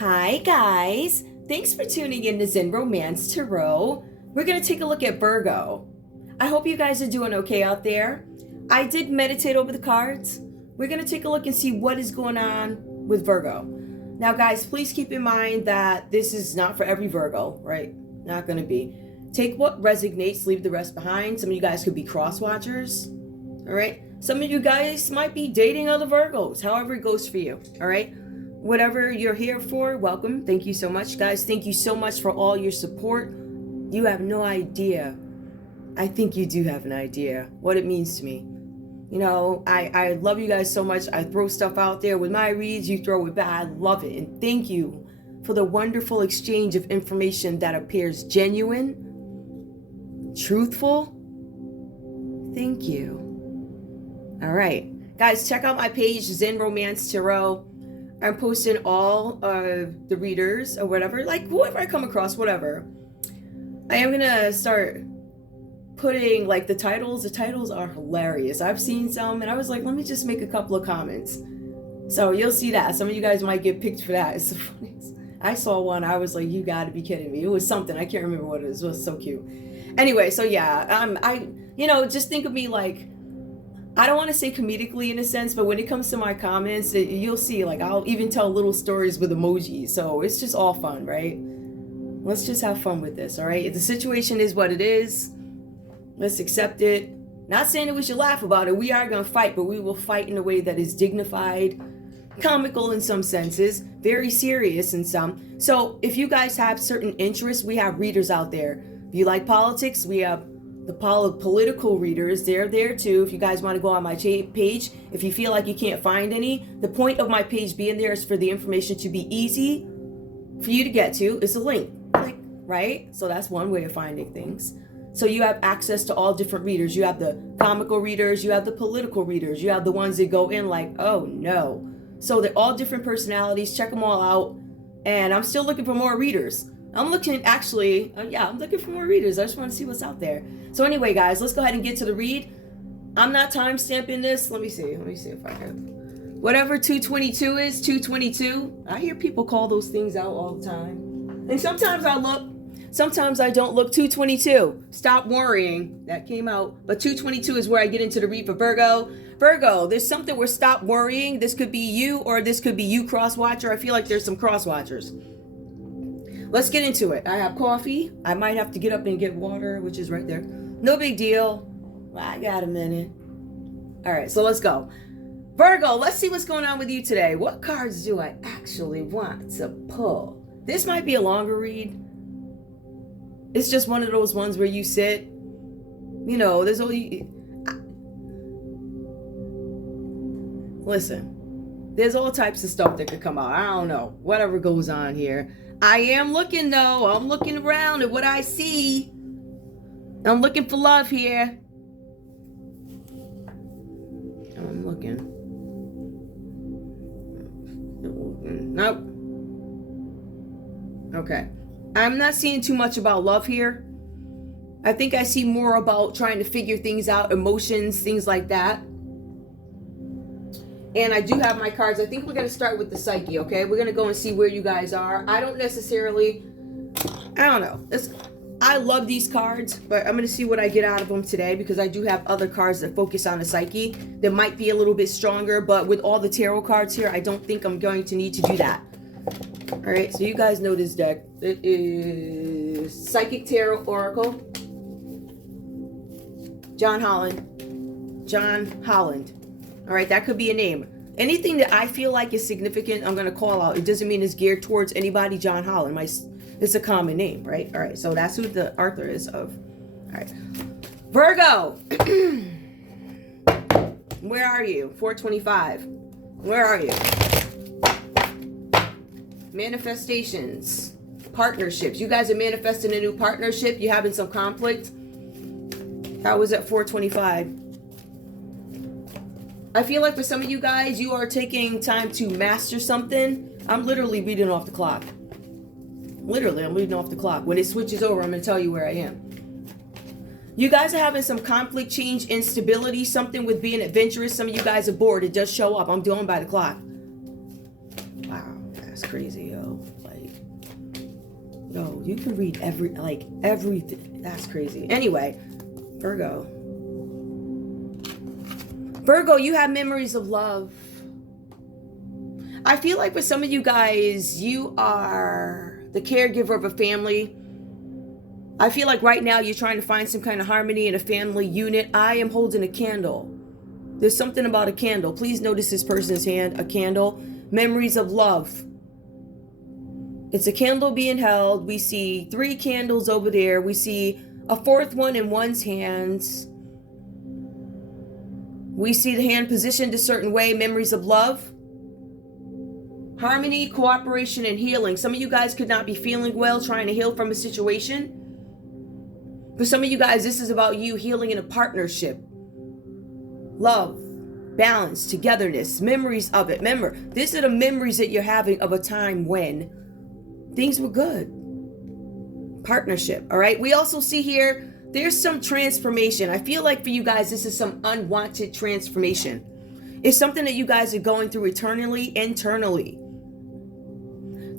Hi guys, thanks for tuning in to Zen Romance Tarot. We're going to take a look at Virgo. I hope you guys are doing okay out there. I did meditate over the cards. We're going to take a look and see what is going on with Virgo. Now guys, please keep in mind that this is not for every Virgo, right? Not going to be. Take what resonates, leave the rest behind. Some of you guys could be cross-watchers, all right? Some of you guys might be dating other Virgos, however it goes for you, all right? Whatever you're here for, welcome. Thank you so much, guys. Thank you so much for all your support. You have no idea. I think you do have an idea what it means to me. You know, I love you guys so much. I throw stuff out there. With my reads, you throw it back. I love it. And thank you for the wonderful exchange of information that appears genuine, truthful. Thank you. All right. Guys, check out my page, Zen Romance Tarot. I'm posting all of the readers or whatever, like whoever I come across, whatever. I am going to start putting like the titles. The titles are hilarious. I've seen some and I was like, let me just make a couple of comments. So you'll see that. Some of you guys might get picked for that. It's the funniest. I saw one. I was like, you got to be kidding me. It was something. I can't remember what it was. It was so cute. Anyway, so yeah, just think of me like, I don't want to say comedically in a sense, but when it comes to my comments, you'll see, like, I'll even tell little stories with emojis. So it's just all fun, right? Let's just have fun with this, all right? If the situation is what it is, let's accept it. Not saying that we should laugh about it. We are going to fight, but we will fight in a way that is dignified, comical in some senses, very serious in some. So if you guys have certain interests, we have readers out there. If you like politics, we have the political readers. They're there too. If you guys want to go on my page, if you feel like you can't find any, the point of my page being there is for the information to be easy for you to get to. It's a link, click, right? So that's one way of finding things. So you have access to all different readers. You have the comical readers, you have the political readers, you have the ones that go in like, oh no. So they're all different personalities. Check them all out. And I'm still looking for more readers. I'm looking for more readers. I just want to see what's out there. So anyway, guys, let's go ahead and get to the read. I'm not time stamping this. Let me see if I have. Whatever 222 is, 222. I hear people call those things out all the time. And sometimes I look, sometimes I don't look. 222. Stop worrying. That came out. But 222 is where I get into the read for Virgo. Virgo, there's something where stop worrying. This could be you or this could be you cross-watcher. I feel like there's some cross-watchers. Let's get into it. I have coffee. I might have to get up and get water, which is right there. No big deal. I got a minute. All right, so let's go. Virgo, let's see what's going on with you today. What cards do I actually want to pull? This might be a longer read. It's just one of those ones where you sit, you know, there's only... Listen, there's all types of stuff that could come out. I don't know. Whatever goes on here. I am looking though. I'm looking around at what I see. I'm looking for love here. I'm looking. Nope. Okay. I'm not seeing too much about love here. I think I see more about trying to figure things out, emotions, things like that. And I do have my cards. I think we're going to start with the psyche, okay? We're going to go and see where you guys are. I don't know. I love these cards, but I'm going to see what I get out of them today because I do have other cards that focus on the psyche that might be a little bit stronger, but with all the tarot cards here, I don't think I'm going to need to do that. All right, so you guys know this deck. It is Psychic Tarot Oracle. John Holland. All right, that could be a name. Anything that I feel like is significant, I'm going to call out. It doesn't mean it's geared towards anybody. John Holland. It's a common name, right? All right, so that's who the author is of. All right. Virgo. Where are you? 425. Where are you? Manifestations. Partnerships. You guys are manifesting a new partnership. You're having some conflict. That was at 425. I feel like for some of you guys, you are taking time to master something. I'm literally reading off the clock. Literally, I'm reading off the clock. When it switches over, I'm going to tell you where I am. You guys are having some conflict, change, instability, something with being adventurous. Some of you guys are bored. It does show up. I'm doing by the clock. Wow. That's crazy, yo. Like, yo, you can read everything. That's crazy. Anyway, Virgo. Virgo, you have memories of love. I feel like for some of you guys, you are the caregiver of a family. I feel like right now you're trying to find some kind of harmony in a family unit. I am holding a candle. There's something about a candle. Please notice this person's hand, a candle. Memories of love. It's a candle being held. We see 3 candles over there. We see a 4th one in one's hands. We see the hand positioned a certain way. Memories of love. Harmony, cooperation, and healing. Some of you guys could not be feeling well, trying to heal from a situation. For some of you guys, this is about you healing in a partnership. Love, balance, togetherness, memories of it. Remember, these are the memories that you're having of a time when things were good. Partnership, all right? We also see here, there's some transformation. I feel like for you guys, this is some unwanted transformation. It's something that you guys are going through internally.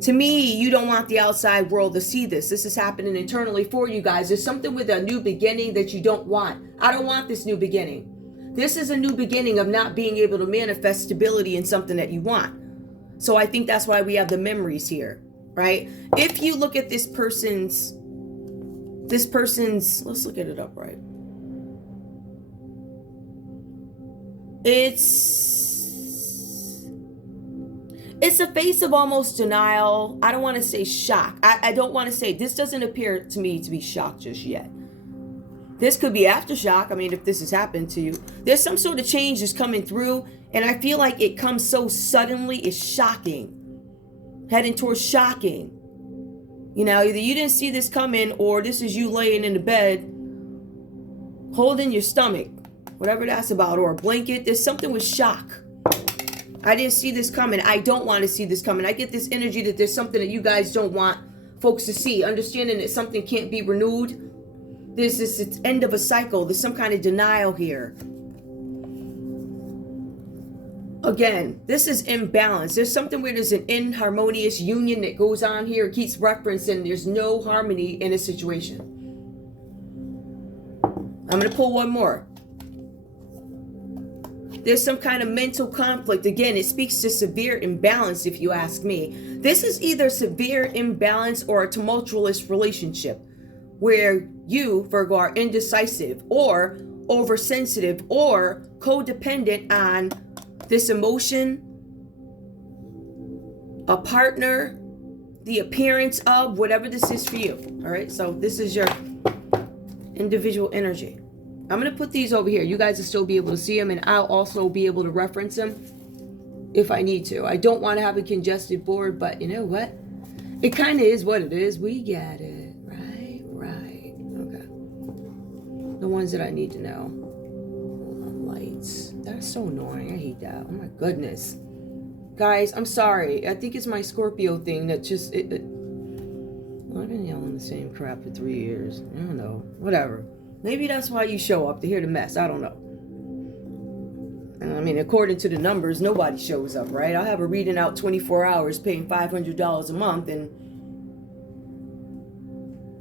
To me, you don't want the outside world to see this. This is happening internally for you guys. There's something with a new beginning that you don't want. I don't want this new beginning. This is a new beginning of not being able to manifest stability in something that you want. So I think that's why we have the memories here, right? If you look at this person's, let's look at it up, right? It's a face of almost denial. I don't want to say shock. I don't want to say, this doesn't appear to me to be shock just yet. This could be aftershock. I mean, if this has happened to you, there's some sort of change that's coming through. And I feel like it comes so suddenly, it's shocking. Heading towards shocking. You know, either you didn't see this coming or this is you laying in the bed, holding your stomach, whatever that's about, or a blanket. There's something with shock. I didn't see this coming. I don't want to see this coming. I get this energy that there's something that you guys don't want folks to see. Understanding that something can't be renewed. There's this, it's end of a cycle. There's some kind of denial here. Again, this is imbalance. There's something where there's an inharmonious union that goes on here. It keeps referencing there's no harmony in a situation. I'm going to pull one more. There's some kind of mental conflict. Again, it speaks to severe imbalance, if you ask me. This is either severe imbalance or a tumultuous relationship where you, Virgo, are indecisive or oversensitive or codependent on this emotion, a partner, the appearance of, whatever this is for you. All right, so this is your individual energy. I'm going to put these over here. You guys will still be able to see them, and I'll also be able to reference them if I need to. I don't want to have a congested board, but you know what? It kind of is what it is. We get it. Right. Okay. The ones that I need to know. Hold on, lights. That's so annoying. I hate that. Oh my goodness. Guys, I'm sorry. I think it's my Scorpio thing that just... Well, I've been yelling the same crap for 3 years. I don't know. Whatever. Maybe that's why you show up, to hear the mess. I don't know. I mean, according to the numbers, nobody shows up, right? I'll have a reading out 24 hours paying $500 a month, and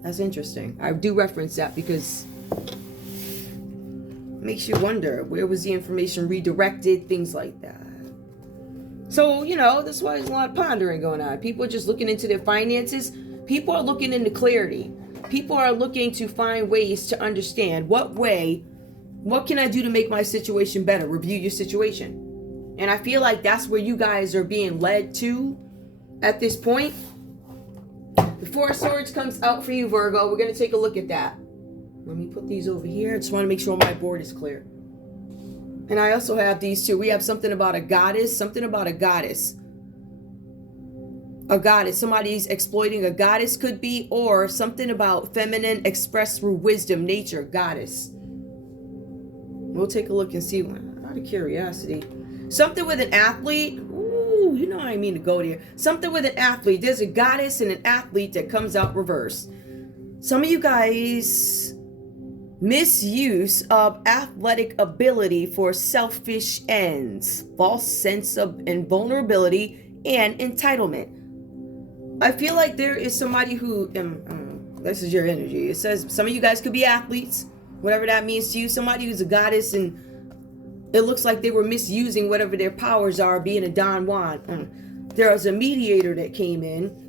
that's interesting. I do reference that because it makes you wonder, where was the information redirected? Things like that. So, you know, that's why there's a lot of pondering going on. People are just looking into their finances. People are looking into clarity. People are looking to find ways to understand what can I do to make my situation better? Review your situation. And I feel like that's where you guys are being led to at this point. The Four of Swords comes out for you, Virgo. We're going to take a look at that. Let me put these over here. I just want to make sure my board is clear. And I also have these two. We have something about a goddess. Something about a goddess. A goddess. Somebody's exploiting a goddess could be, or something about feminine expressed through wisdom, nature, goddess. We'll take a look and see one. Out of curiosity. Something with an athlete. Ooh, you know I mean to go there. Something with an athlete. There's a goddess and an athlete that comes out reverse. Some of you guys misuse of athletic ability for selfish ends. False sense of invulnerability and entitlement. I feel like there is somebody who, this is your energy. It says some of you guys could be athletes, whatever that means to you. Somebody who's a goddess, and it looks like they were misusing whatever their powers are, being a Don Juan. There was a mediator that came in.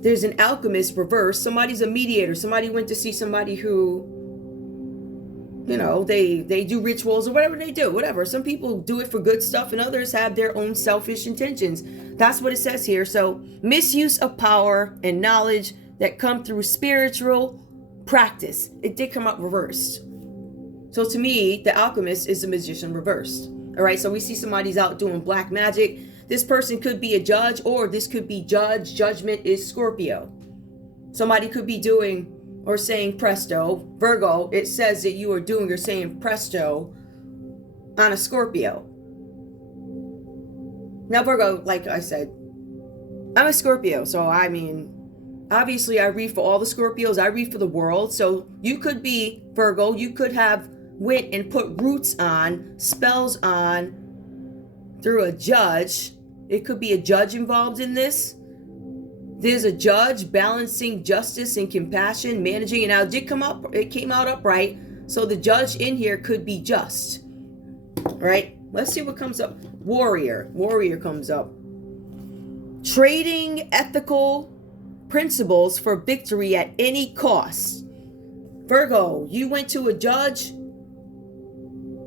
There's an alchemist reverse. Somebody's a mediator. Somebody went to see somebody who, you know, they do rituals or whatever they do, whatever. Some people do it for good stuff and others have their own selfish intentions. That's what it says here. So misuse of power and knowledge that come through spiritual practice. It did come up reversed. So to me, the alchemist is a magician reversed. All right, so we see somebody's out doing black magic. This person could be a judge, or this could be judge. Judgment is Scorpio. Somebody could be doing or saying presto. Virgo, it says that you are doing or saying presto on a Scorpio. Now Virgo, like I said, I'm a Scorpio, so I mean, obviously I read for all the Scorpios. I read for the world. So you could be Virgo. You could have went and put roots on, spells on through a judge. It could be a judge involved in this. There's a judge balancing justice and compassion, managing, and now it came out upright. So the judge in here could be just. All right, let's see what comes up. Warrior comes up. Trading ethical principles for victory at any cost. Virgo, you went to a judge,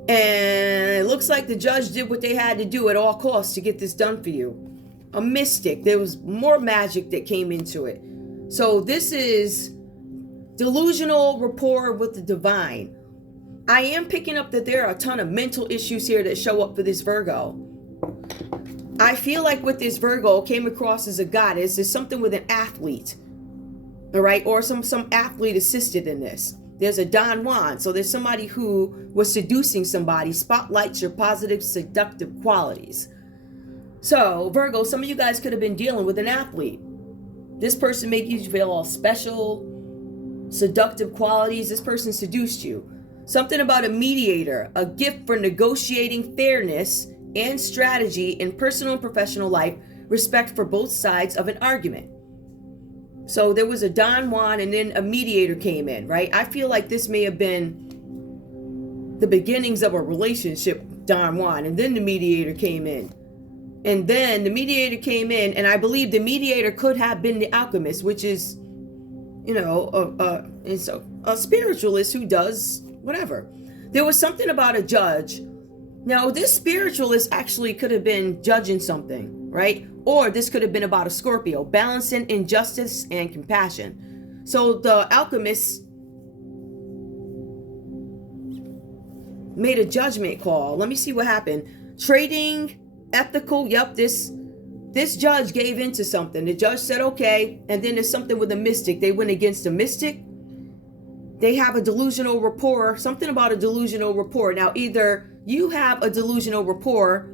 and it looks like the judge did what they had to do at all costs to get this done for you. A mystic. There was more magic that came into it. So this is delusional rapport with the divine. I am picking up that there are a ton of mental issues here that show up for this Virgo. I feel like with this Virgo came across as a goddess is something with an athlete. All right, or some athlete assisted in this. There's a Don Juan, so there's somebody who was seducing somebody, spotlights your positive seductive qualities. So Virgo, some of you guys could have been dealing with an athlete. This person made you feel all special, seductive qualities. This person seduced you. Something about a mediator, a gift for negotiating fairness and strategy in personal and professional life, respect for both sides of an argument. So there was a Don Juan and then a mediator came in, right? I feel like this may have been the beginnings of a relationship, Don Juan, and then the mediator came in. And then the mediator came in, and I believe the mediator could have been the alchemist, which is, you know, a spiritualist who does whatever. There was something about a judge. Now, this spiritualist actually could have been judging something, right? Or this could have been about a Scorpio, balancing injustice and compassion. So the alchemist made a judgment call. Let me see what happened. Trading ethical. Yep, this judge gave into something. The judge said, okay. And then there's something with a mystic. They went against a mystic. They have a delusional rapport. Something about a delusional rapport. Now, either you have a delusional rapport,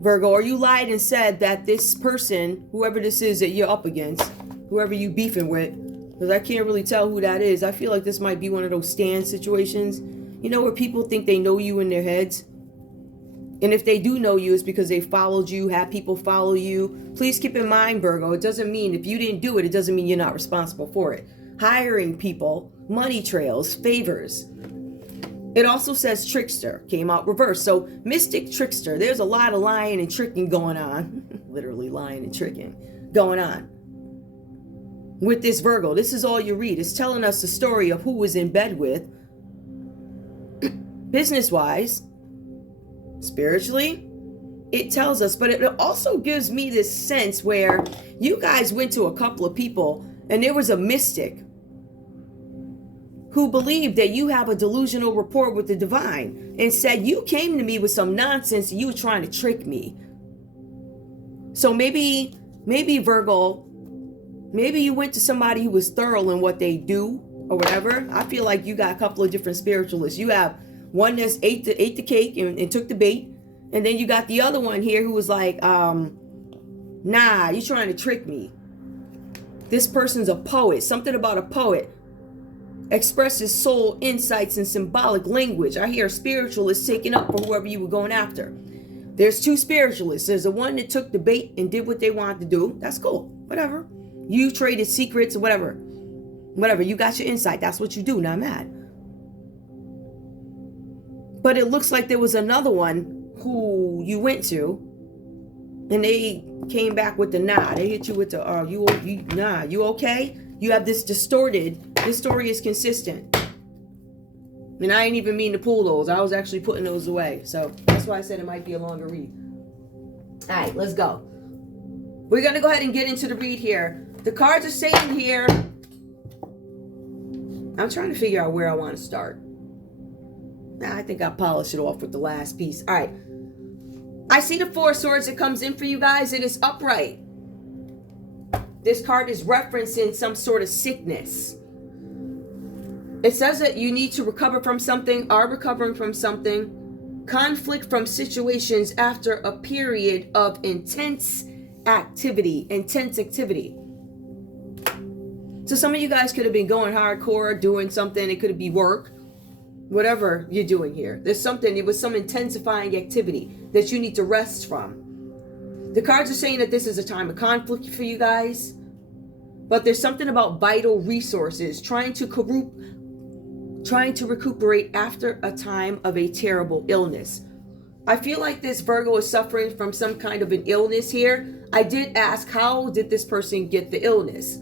Virgo, or you lied and said that this person, whoever this is that you're up against, whoever you beefing with, because I can't really tell who that is. I feel like this might be one of those stand situations, you know, where people think they know you in their heads. And if they do know you, it's because they followed you, have people follow you. Please keep in mind, Virgo, it doesn't mean if you didn't do it, it doesn't mean you're not responsible for it. Hiring people, money trails, favors. It also says trickster, came out reverse. So mystic trickster, there's a lot of lying and tricking going on. Literally lying and tricking going on. With this Virgo, this is all you read. It's telling us the story of who was in bed with. Business-wise, spiritually, it tells us, but it also gives me this sense where you guys went to a couple of people and there was a mystic who believed that you have a delusional rapport with the divine and said, you came to me with some nonsense and you were trying to trick me. So maybe Virgo, maybe you went to somebody who was thorough in what they do or whatever. I feel like you got a couple of different spiritualists. You have one that's ate the cake and took the bait. And then you got the other one here who was like, nah, you're trying to trick me. This person's a poet. Something about a poet expresses soul insights and symbolic language. I hear spiritualists taking up for whoever you were going after. There's two spiritualists. There's the one that took the bait and did what they wanted to do. That's cool. Whatever. You traded secrets or whatever. Whatever. You got your insight. That's what you do. Not mad. But it looks like there was another one who you went to, and they came back with the nah. They hit you with the you okay? You have this distorted. This story is consistent. And I ain't even mean to pull those. I was actually putting those away. So that's why I said it might be a longer read. All right, let's go. We're going to go ahead and get into the read here. The cards are saying here, I'm trying to figure out where I want to start. I think I'll polish it off with the last piece. All right. I see the Four of Swords that comes in for you guys. It is upright. This card is referencing some sort of sickness. It says that you need to recover from something, are recovering from something, conflict from situations after a period of intense activity. So some of you guys could have been going hardcore, doing something. It could be work, whatever you're doing here. There's something, it was some intensifying activity that you need to rest from. The cards are saying that this is a time of conflict for you guys, but there's something about vital resources, trying to recuperate after a time of a terrible illness. I feel like this Virgo is suffering from some kind of an illness here. I did ask, how did this person get the illness?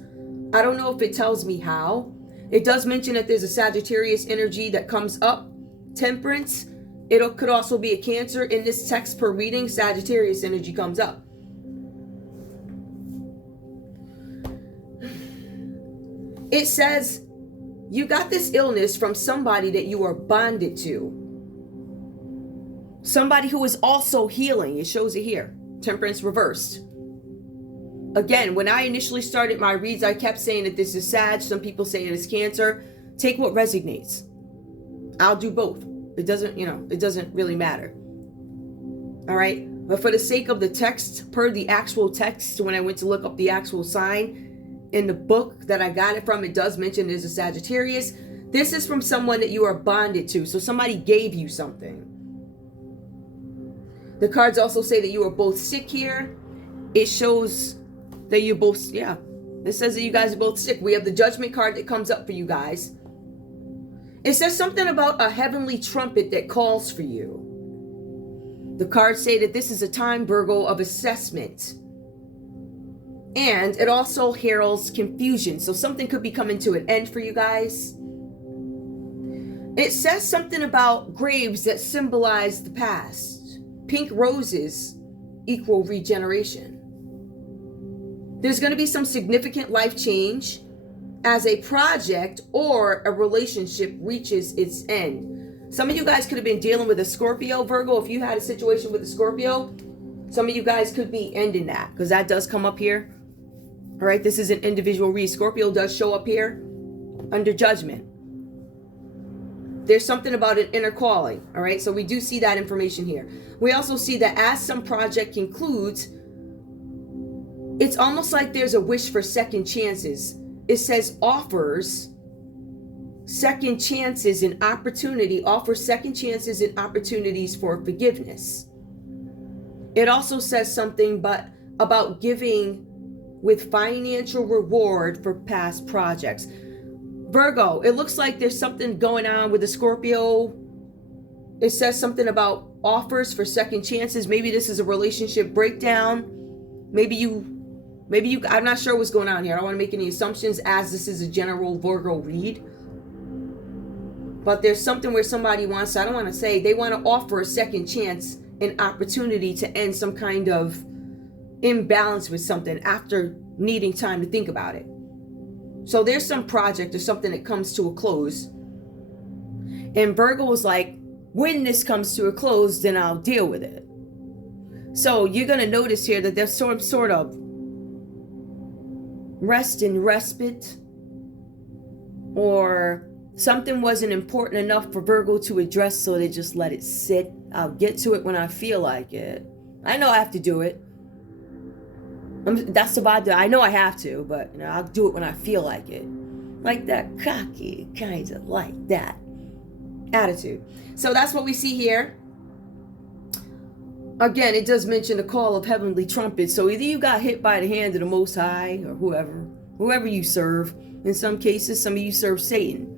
I don't know if it tells me how. It does mention that there's a Sagittarius energy that comes up. Temperance. It could also be a Cancer. In this text per reading, Sagittarius energy comes up. It says you got this illness from somebody that you are bonded to. Somebody who is also healing. It shows it here. Temperance reversed. Again, when I initially started my reads, I kept saying that this is Sag. Some people say it is Cancer. Take what resonates. I'll do both. It doesn't, it doesn't really matter. All right. But for the sake of the text, per the actual text, when I went to look up the actual sign in the book that I got it from, it does mention there's a Sagittarius. This is from someone that you are bonded to. So somebody gave you something. The cards also say that you are both sick here. It shows that you both, it says that you guys are both sick. We have the Judgment card that comes up for you guys. It says something about a heavenly trumpet that calls for you. The cards say that this is a time, Virgo, of assessment. And it also heralds confusion. So something could be coming to an end for you guys. It says something about graves that symbolize the past. Pink roses equal regeneration. There's going to be some significant life change as a project or a relationship reaches its end. Some of you guys could have been dealing with a Scorpio, Virgo. If you had a situation with a Scorpio, some of you guys could be ending that, because that does come up here. All right, this is an individual read. Scorpio does show up here under Judgment. There's something about an inner calling. All right, so we do see that information here. We also see that as some project concludes, it's almost like there's a wish for second chances. It says offers second chances and opportunity, offers second chances and opportunities for forgiveness. It also says something about giving with financial reward for past projects. Virgo, it looks like there's something going on with the Scorpio. It says something about offers for second chances. Maybe this is a relationship breakdown. Maybe you, I'm not sure what's going on here. I don't want to make any assumptions, as this is a general Virgo read. But there's something where somebody wants, I don't want to say, they want to offer a second chance, an opportunity to end some kind of imbalance with something after needing time to think about it. So there's some project or something that comes to a close. And Virgo was like, when this comes to a close, then I'll deal with it. So you're going to notice here that there's some sort of rest and respite, or something wasn't important enough for Virgo to address, so they just let it sit. I'll get to it when I feel like it. I know I have to do it. That's the vibe that I know I have to, but I'll do it when I feel like it. Like that cocky, kind of like that attitude. So that's what we see here. Again, it does mention the call of heavenly trumpets. So either you got hit by the hand of the Most High or whoever you serve. In some cases, some of you serve Satan.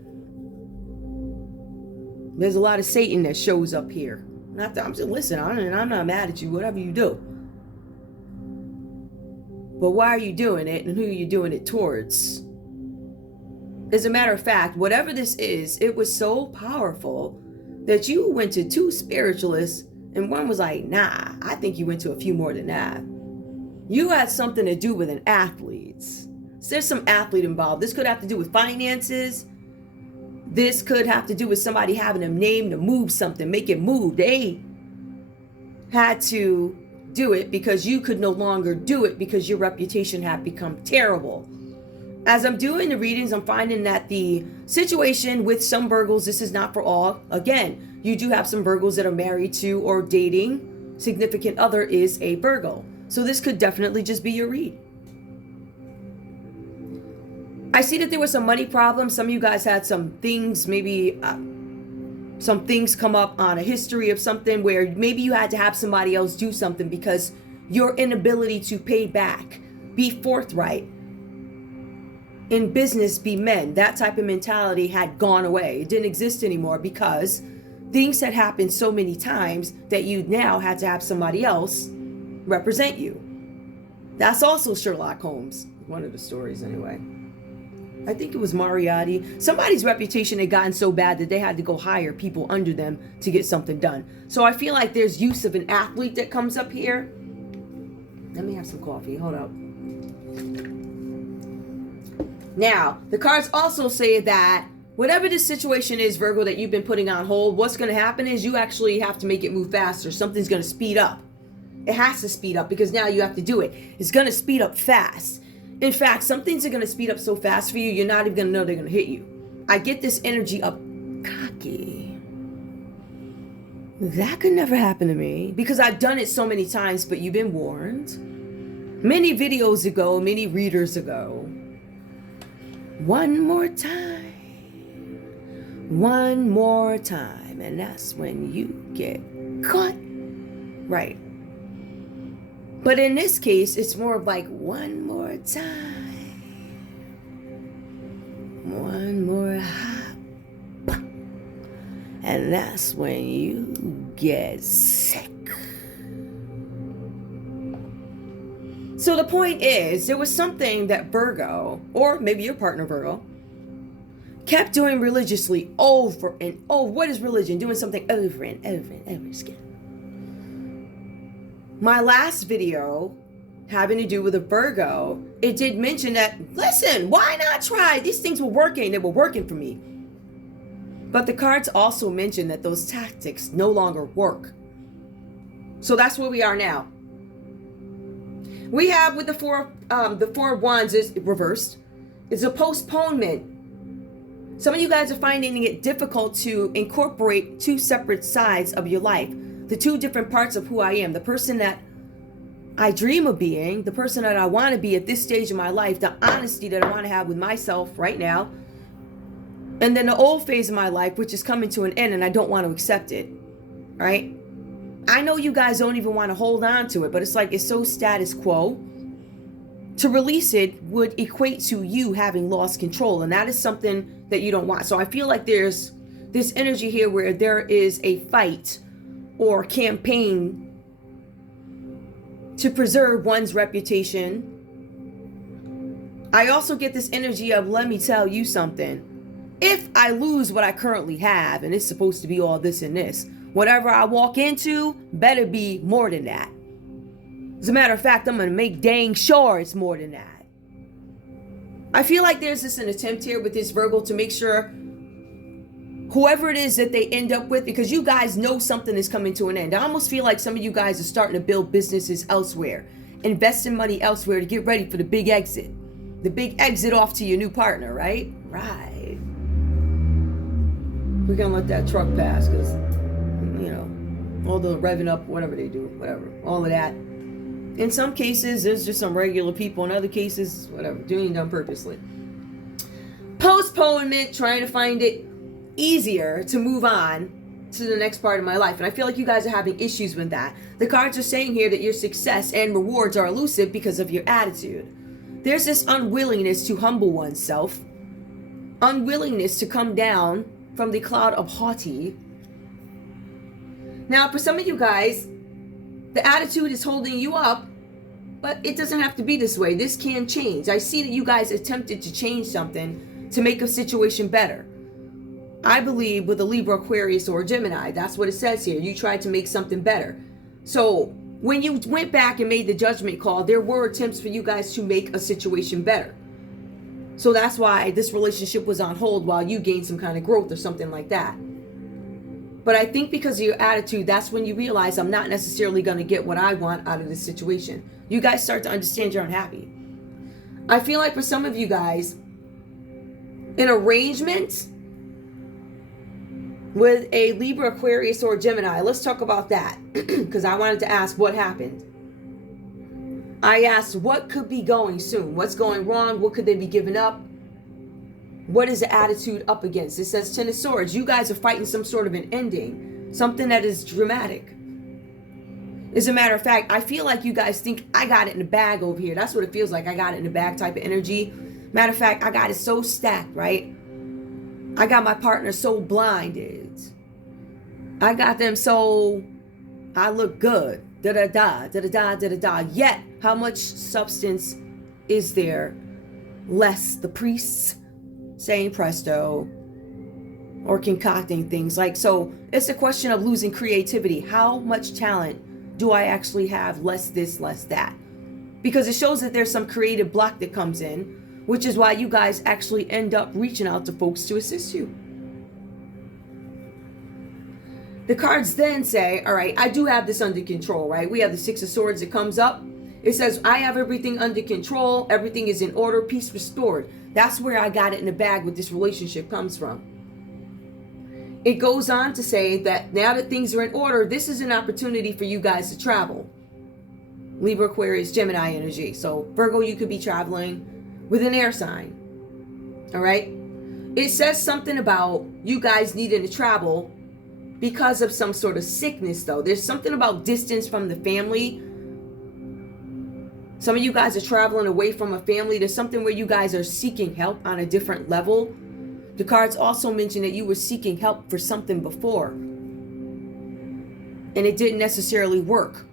There's a lot of Satan that shows up here. I'm just listen. I'm not mad at you. Whatever you do, but why are you doing it, and who are you doing it towards? As a matter of fact, whatever this is, it was so powerful that you went to 2 spiritualists, and one was like, "Nah, I think you went to a few more than that. You had something to do with an athlete. So there's some athlete involved. This could have to do with finances. This could have to do with somebody having a name to move something, make it move. They had to do it because you could no longer do it because your reputation had become terrible." As I'm doing the readings, I'm finding that the situation with some Virgos, this is not for all. Again, you do have some Virgos that are married to or dating significant other is a Virgo. So this could definitely just be your read. I see that there was some money problems. Some of you guys had some things, maybe some things come up on a history of something where maybe you had to have somebody else do something because your inability to pay back, be forthright, in business be men, that type of mentality had gone away. It didn't exist anymore because things had happened so many times that you now had to have somebody else represent you. That's also Sherlock Holmes, one of the stories anyway. I think it was Moriarty. Somebody's reputation had gotten so bad that they had to go hire people under them to get something done. So I feel like there's use of an athlete that comes up here. Let me have some coffee. Hold up. Now, the cards also say that whatever this situation is, Virgo, that you've been putting on hold, what's going to happen is you actually have to make it move faster. Something's going to speed up. It has to speed up because now you have to do it. It's going to speed up fast. In fact, some things are going to speed up so fast for you, you're not even going to know they're going to hit you. I get this energy of cocky. That could never happen to me because I've done it so many times, but you've been warned. Many videos ago, many readers ago. One more time. One more time. And that's when you get caught. Right. But in this case, it's more of like one more time. One more hop. And that's when you get sick. So the point is, there was something that Virgo, or maybe your partner Virgo, kept doing religiously over and over. What is religion? Doing something over and over and over again. My last video having to do with a Virgo, it did mention that, listen, why not try? These things were working. They were working for me. But the cards also mention that those tactics no longer work. So that's where we are now. We have with the four of Wands is reversed. It's a postponement. Some of you guys are finding it difficult to incorporate 2 separate sides of your life. The 2 different parts of who I am. The person that I dream of being, the person that I want to be at this stage of my life, the honesty that I want to have with myself right now. And then the old phase of my life, which is coming to an end and I don't want to accept it. Right? I know you guys don't even want to hold on to it, but it's like it's so status quo. To release it would equate to you having lost control, and that is something that you don't want. So I feel like there's this energy here where there is a fight or campaign to preserve one's reputation. I also get this energy of, let me tell you something. If I lose what I currently have, and it's supposed to be all this and this, whatever I walk into better be more than that. As a matter of fact, I'm going to make dang sure it's more than that. I feel like there's an attempt here with this Virgo to make sure whoever it is that they end up with, because you guys know something is coming to an end. I almost feel like some of you guys are starting to build businesses elsewhere, investing money elsewhere to get ready for the big exit. The big exit off to your new partner, right? Right. We're going to let that truck pass because, you know, all the revving up, whatever they do, whatever, all of that. In some cases, there's just some regular people. In other cases, whatever, doing it done purposely. Postponement, trying to find it easier to move on to the next part of my life. And I feel like you guys are having issues with that. The cards are saying here that your success and rewards are elusive because of your attitude. There's this unwillingness to humble oneself, unwillingness to come down from the cloud of haughty. Now, for some of you guys, the attitude is holding you up, but it doesn't have to be this way. This can change. I see that you guys attempted to change something to make a situation better. I believe with a Libra, Aquarius, or a Gemini, that's what it says here. You tried to make something better. So when you went back and made the judgment call, there were attempts for you guys to make a situation better. So that's why this relationship was on hold while you gained some kind of growth or something like that. But I think because of your attitude, that's when you realize I'm not necessarily going to get what I want out of this situation. You guys start to understand you're unhappy. I feel like for some of you guys, an arrangement with a Libra, Aquarius, or Gemini. Let's talk about that because I wanted to ask what happened. I asked what could be going soon. What's going wrong? What could they be giving up? What is the attitude up against? It says Ten of Swords. You guys are fighting some sort of an ending. Something that is dramatic. As a matter of fact, I feel like you guys think I got it in the bag over here. That's what it feels like. I got it in the bag type of energy. Matter of fact, I got it so stacked, right? I got my partner so blinded. I got them so I look good. Da-da-da, da-da-da, da-da-da. Yet, how much substance is there? Less the priests saying presto or concocting things. Like, so it's a question of losing creativity. How much talent do I actually have? Less this, less that. Because it shows that there's some creative block that comes in, which is why you guys actually end up reaching out to folks to assist you. The cards then say, all right, I do have this under control, right? We have the Six of Swords that comes up. It says, I have everything under control. Everything is in order, peace restored. That's where I got it in the bag with this relationship comes from. It goes on to say that now that things are in order, this is an opportunity for you guys to travel. Libra, Aquarius, Gemini energy. So Virgo, you could be traveling with an air sign. All right. It says something about you guys needing to travel because of some sort of sickness, though. There's something about distance from the family. Some of you guys are traveling away from a family. There's something where you guys are seeking help on a different level. The cards also mention that you were seeking help for something before, and it didn't necessarily work.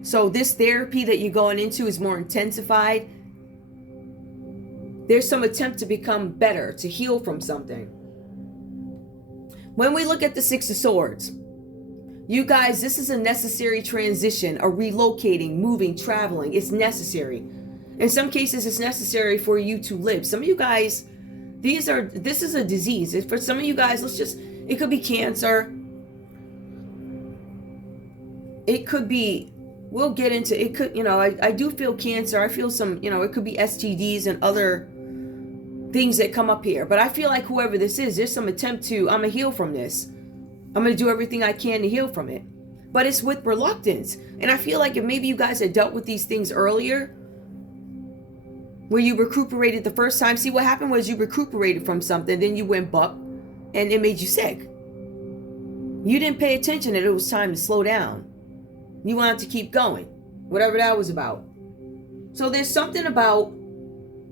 So this therapy that you're going into is more intensified. There's some attempt to become better, to heal from something. When we look at the Six of Swords, you guys, this is a necessary transition, a relocating, moving, traveling. It's necessary. In some cases, it's necessary for you to live. Some of you guys, this is a disease. For some of you guys, it could be cancer. It could be, we'll get into, it could, I do feel cancer. I feel some, it could be STDs and other things that come up here. But I feel like whoever this is, there's some attempt to, I'm going to heal from this. I'm going to do everything I can to heal from it. But it's with reluctance. And I feel like if maybe you guys had dealt with these things earlier, where you recuperated the first time. See, what happened was you recuperated from something, then you went buck, and it made you sick. You didn't pay attention that it was time to slow down. You wanted to keep going, whatever that was about. So there's something about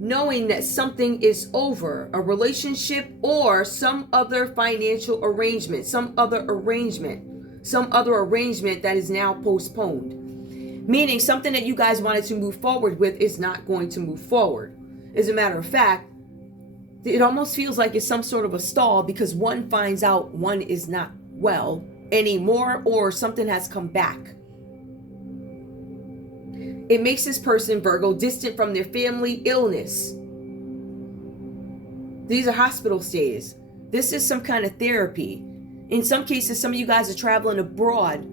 knowing that something is over, a relationship or some other financial arrangement, some other arrangement that is now postponed. Meaning something that you guys wanted to move forward with is not going to move forward. As a matter of fact, it almost feels like it's some sort of a stall because one finds out one is not well anymore or something has come back. It makes this person, Virgo, distant from their family, illness. These are hospital stays. This is some kind of therapy. In some cases, some of you guys are traveling abroad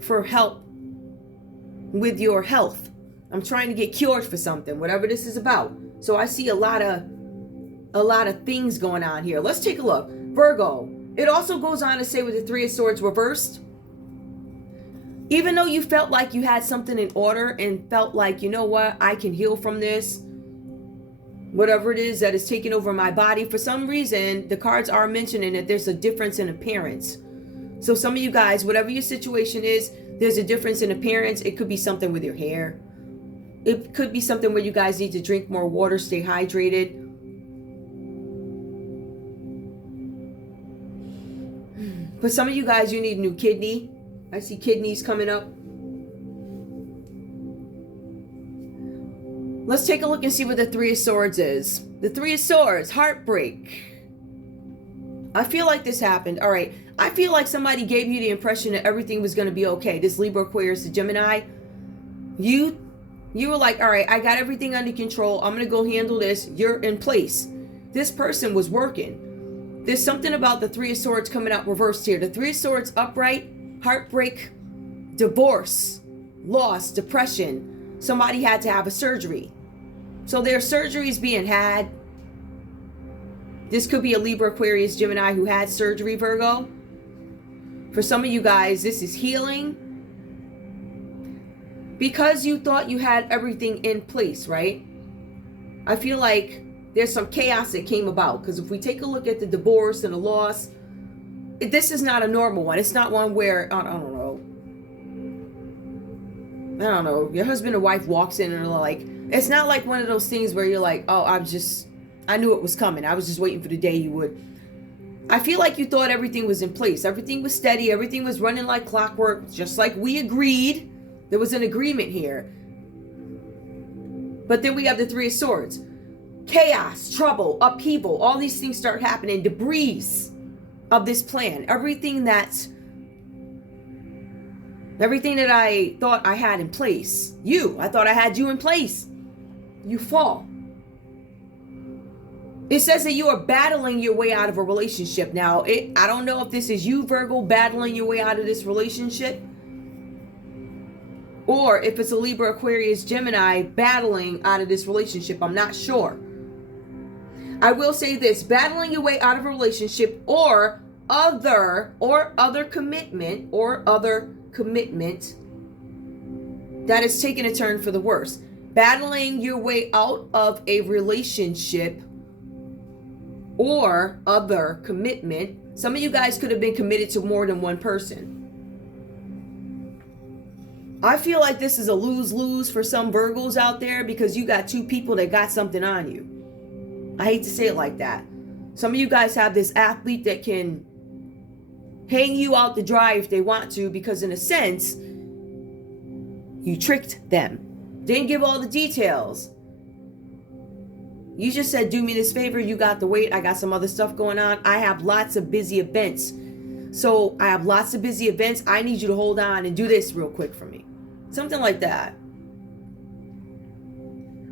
for help with your health. I'm trying to get cured for something, whatever this is about. So I see a lot of things going on here. Let's take a look. Virgo. It also goes on to say with the Three of Swords reversed, even though you felt like you had something in order and felt like, you know what, I can heal from this, whatever it is that is taking over my body, for some reason, the cards are mentioning that there's a difference in appearance. So some of you guys, whatever your situation is, there's a difference in appearance. It could be something with your hair. It could be something where you guys need to drink more water, stay hydrated. For some of you guys, you need a new kidney. I see kidneys coming up. Let's take a look and see what the Three of Swords is. The Three of Swords, heartbreak. I feel like this happened. All right. I feel like somebody gave you the impression that everything was going to be okay. This Libra, Aquarius, the Gemini. You were like, all right, I got everything under control. I'm going to go handle this. You're in place. This person was working. There's something about the Three of Swords coming out reversed here. The Three of Swords upright, heartbreak, divorce, loss, depression. Somebody had to have a surgery. So there are surgeries being had. This could be a Libra, Aquarius, Gemini who had surgery, Virgo. For some of you guys, this is healing. Because you thought you had everything in place, right? I feel like there's some chaos that came about. Because if we take a look at the divorce and the loss, this is not a normal one. It's not one where, I don't know, your husband or wife walks in and are like, it's not like one of those things where you're like, oh, I knew it was coming. I was just waiting for the day you would. I feel like you thought everything was in place. Everything was steady. Everything was running like clockwork, just like we agreed. There was an agreement here. But then we have the Three of Swords. Chaos, trouble, upheaval. All these things start happening. Debris of this plan. Everything that I thought I had in place. I thought I had you in place. You fall. It says that you are battling your way out of a relationship. Now, I don't know if this is you, Virgo, battling your way out of this relationship. Or if it's a Libra, Aquarius, Gemini battling out of this relationship. I'm not sure. I will say this. Battling your way out of a relationship or other commitment that is taking a turn for the worse. Battling your way out of a relationship or other commitment. Some of you guys could have been committed to more than one person. I feel like this is a lose-lose for some Virgos out there because you got two people that got something on you. I hate to say it like that. Some of you guys have this athlete that can hang you out to dry if they want to because in a sense, you tricked them. Didn't give all the details. You just said, do me this favor. You got the weight. I got some other stuff going on. I have lots of busy events. So I have lots of busy events. I need you to hold on and do this real quick for me. Something like that.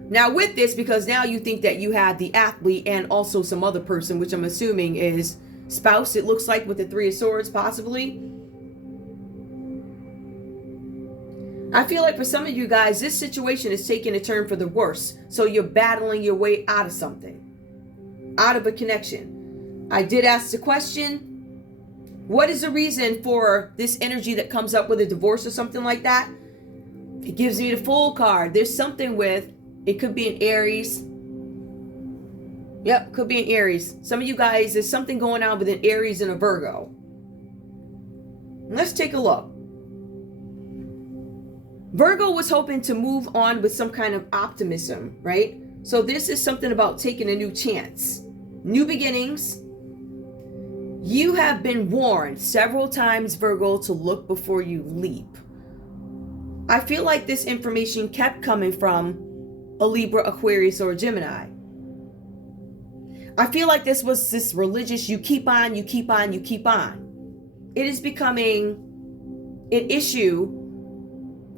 Now with this, because now you think that you have the athlete and also some other person, which I'm assuming is spouse, it looks like, with the Three of Swords, possibly. I feel like for some of you guys, this situation is taking a turn for the worse. So you're battling your way out of something, out of a connection. I did ask the question, what is the reason for this energy that comes up with a divorce or something like that? It gives me the Fool card. There's something with, it could be an Aries. Yep, could be an Aries. Some of you guys, there's something going on with an Aries and a Virgo. Let's take a look. Virgo was hoping to move on with some kind of optimism, right? So this is something about taking a new chance. New beginnings. You have been warned several times, Virgo, to look before you leap. I feel like this information kept coming from a Libra, Aquarius, or a Gemini. I feel like this was this religious, you keep on, you keep on, you keep on. It is becoming an issue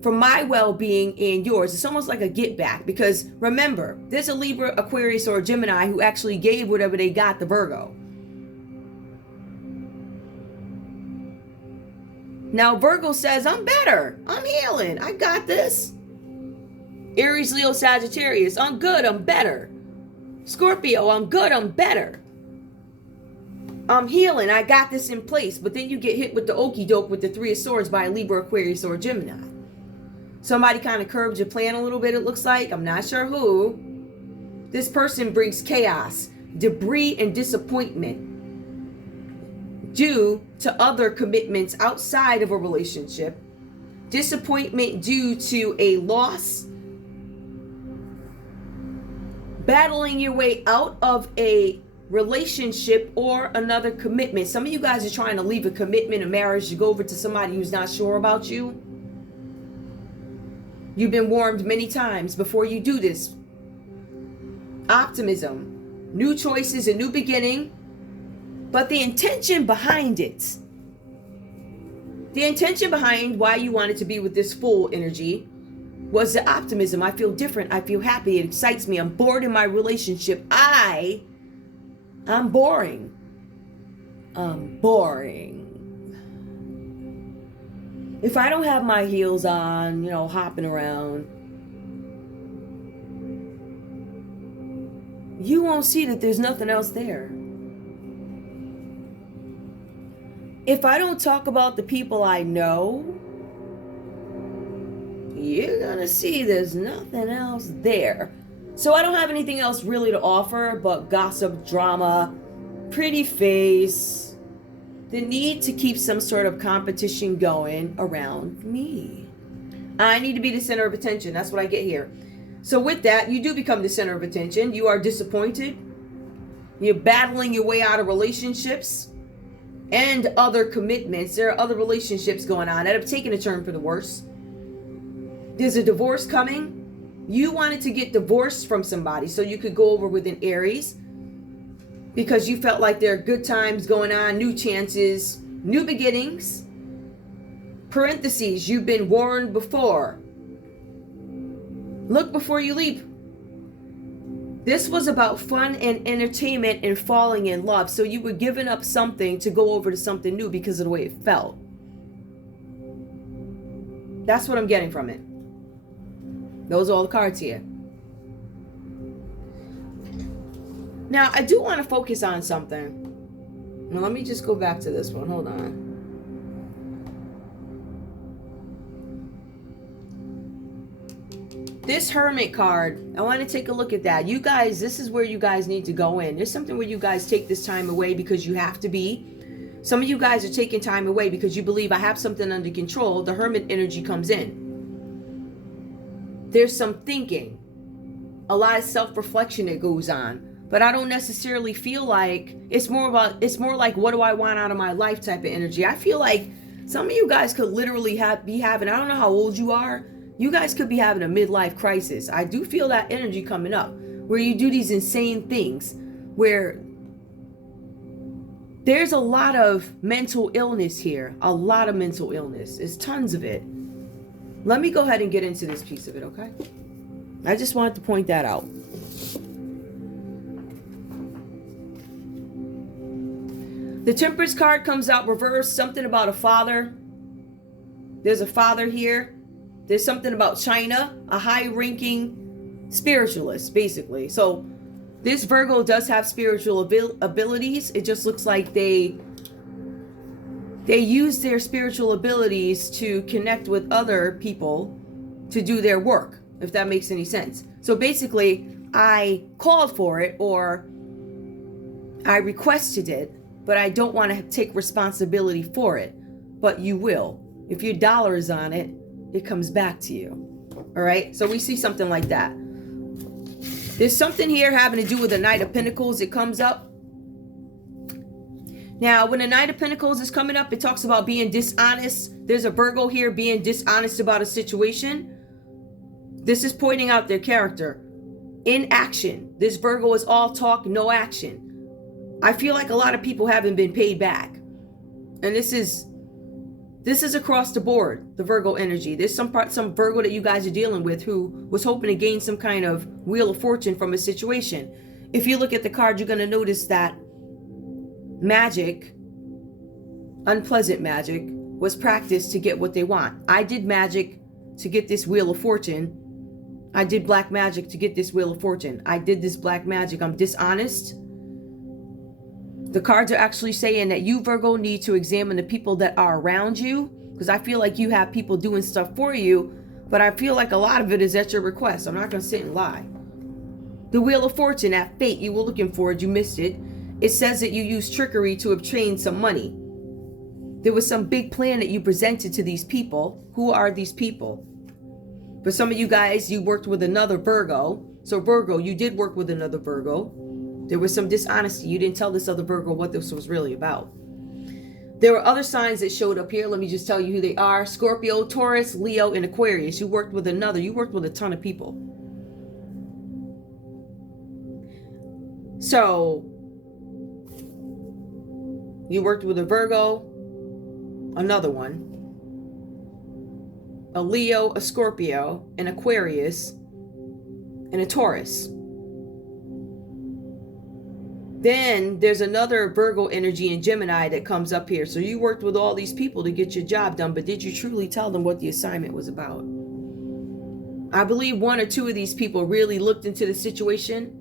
for my well-being and yours. It's almost like a get back because remember, there's a Libra, Aquarius, or a Gemini who actually gave whatever they got to Virgo. Now Virgo says, I'm better. I'm healing. I got this. Aries, Leo, Sagittarius, I'm good. I'm better. Scorpio, I'm good. I'm better. I'm healing. I got this in place. But then you get hit with the okie doke with the Three of Swords by a Libra, Aquarius, or a Gemini. Somebody kind of curbed your plan a little bit, it looks like. I'm not sure who. This person brings chaos, debris, and disappointment. due to other commitments outside of a relationship, disappointment due to a loss, battling your way out of a relationship or another commitment. Some of you guys are trying to leave a commitment, a marriage, to go over to somebody who's not sure about you. You've been warned many times before you do this. Optimism, new choices, a new beginning. But the intention behind it, the intention behind why you wanted to be with this Fool energy was the optimism. I feel different. I feel happy. It excites me. I'm bored in my relationship. I'm boring. I'm boring. If I don't have my heels on, hopping around, you won't see that there's nothing else there. If I don't talk about the people I know, you're gonna see there's nothing else there. So I don't have anything else really to offer but gossip, drama, pretty face, the need to keep some sort of competition going around me. I need to be the center of attention. That's what I get here. So with that, you do become the center of attention. You are disappointed. You're battling your way out of relationships and other commitments. There are other relationships going on that have taken a turn for the worse. There's a divorce coming. You wanted to get divorced from somebody so you could go over with an Aries because you felt like there are good times going on, new chances, new beginnings. Parentheses, you've been warned before. Look before you leap. This was about fun and entertainment and falling in love. So you were giving up something to go over to something new because of the way it felt. That's what I'm getting from it. Those are all the cards here. Now, I do want to focus on something. Now, let me just go back to this one. Hold on. This Hermit card, I want to take a look at that. You guys, this is where you guys need to go in. There's something where you guys take this time away because you have to be. Some of you guys are taking time away because you believe I have something under control. The Hermit energy comes in. There's some thinking, a lot of self-reflection that goes on. But I don't necessarily feel like it's more like what do I want out of my life type of energy. I feel like some of you guys could literally be having, I don't know how old you are, you guys could be having a midlife crisis. I do feel that energy coming up where you do these insane things where there's a lot of mental illness here. A lot of mental illness. There's tons of it. Let me go ahead and get into this piece of it, okay? I just wanted to point that out. The Temperance card comes out reversed. Something about a father. There's a father here. There's something about China. A high-ranking spiritualist, basically. So this Virgo does have spiritual abilities. It just looks like they use their spiritual abilities to connect with other people to do their work, if that makes any sense. So basically, I called for it or I requested it, but I don't want to take responsibility for it. But you will. If your dollar is on it, it comes back to you. All right? So we see something like that. There's something here having to do with the Knight of Pentacles. It comes up. Now, when the Knight of Pentacles is coming up, it talks about being dishonest. There's a Virgo here being dishonest about a situation. This is pointing out their character. Inaction. This Virgo is all talk, no action. I feel like a lot of people haven't been paid back. And this is across the board, the Virgo energy. There's some Virgo that you guys are dealing with who was hoping to gain some kind of Wheel of Fortune from a situation. If you look at the card, you're going to notice that magic, unpleasant magic, was practiced to get what they want. I did magic to get this Wheel of Fortune. I did black magic to get this Wheel of Fortune. I did this black magic. I'm dishonest. The cards are actually saying that you, Virgo, need to examine the people that are around you, because I feel like you have people doing stuff for you, but I feel like a lot of it is at your request. I'm not going to sit and lie. The Wheel of Fortune, that fate, you were looking for it, you missed it. It says that you used trickery to obtain some money. There was some big plan that you presented to these people. Who are these people? For some of you guys, you worked with another Virgo. So Virgo, you did work with another Virgo. There was some dishonesty. You didn't tell this other Virgo what this was really about. There were other signs that showed up here. Let me just tell you who they are. Scorpio, Taurus, Leo, and Aquarius. You worked with another. You worked with a ton of people. So, you worked with a Virgo, another one, a Leo, a Scorpio, an Aquarius, and a Taurus. Then there's another Virgo energy in Gemini that comes up here. So you worked with all these people to get your job done, but did you truly tell them what the assignment was about? I believe one or two of these people really looked into the situation,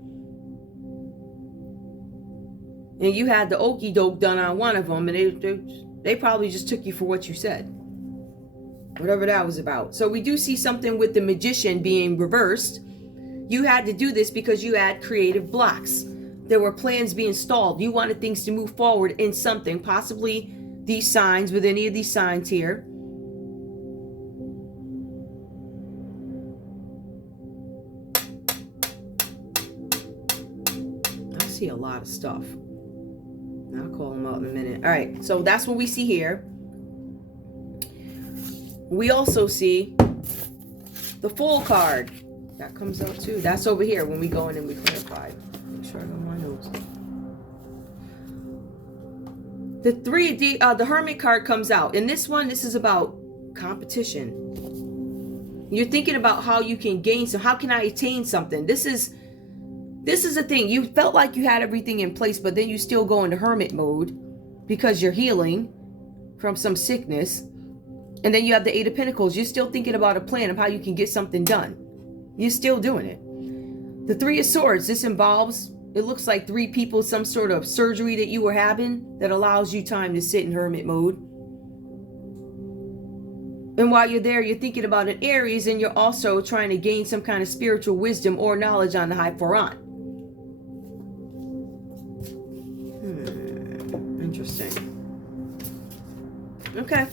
and you had the okie doke done on one of them, and they probably just took you for what you said, whatever that was about. So we do see something with the Magician being reversed. You had to do this because you had creative blocks. There were plans being stalled. You wanted things to move forward in something, possibly these signs, with any of these signs here. I see a lot of stuff. I'll call them out in a minute. All right, so that's what we see here. We also see the Fool card. That comes out too. That's over here when we go in and we clarify. Make sure I got my notes. The Hermit card comes out. In this one, this is about competition. You're thinking about how you can gain some. How can I attain something? This is the thing. You felt like you had everything in place, but then you still go into hermit mode because you're healing from some sickness. And then you have the Eight of Pentacles. You're still thinking about a plan of how you can get something done. You're still doing it. The Three of Swords. This involves, it looks like three people, some sort of surgery that you were having that allows you time to sit in hermit mode. And while you're there, you're thinking about an Aries, and you're also trying to gain some kind of spiritual wisdom or knowledge on the High Foran. Interesting. Okay.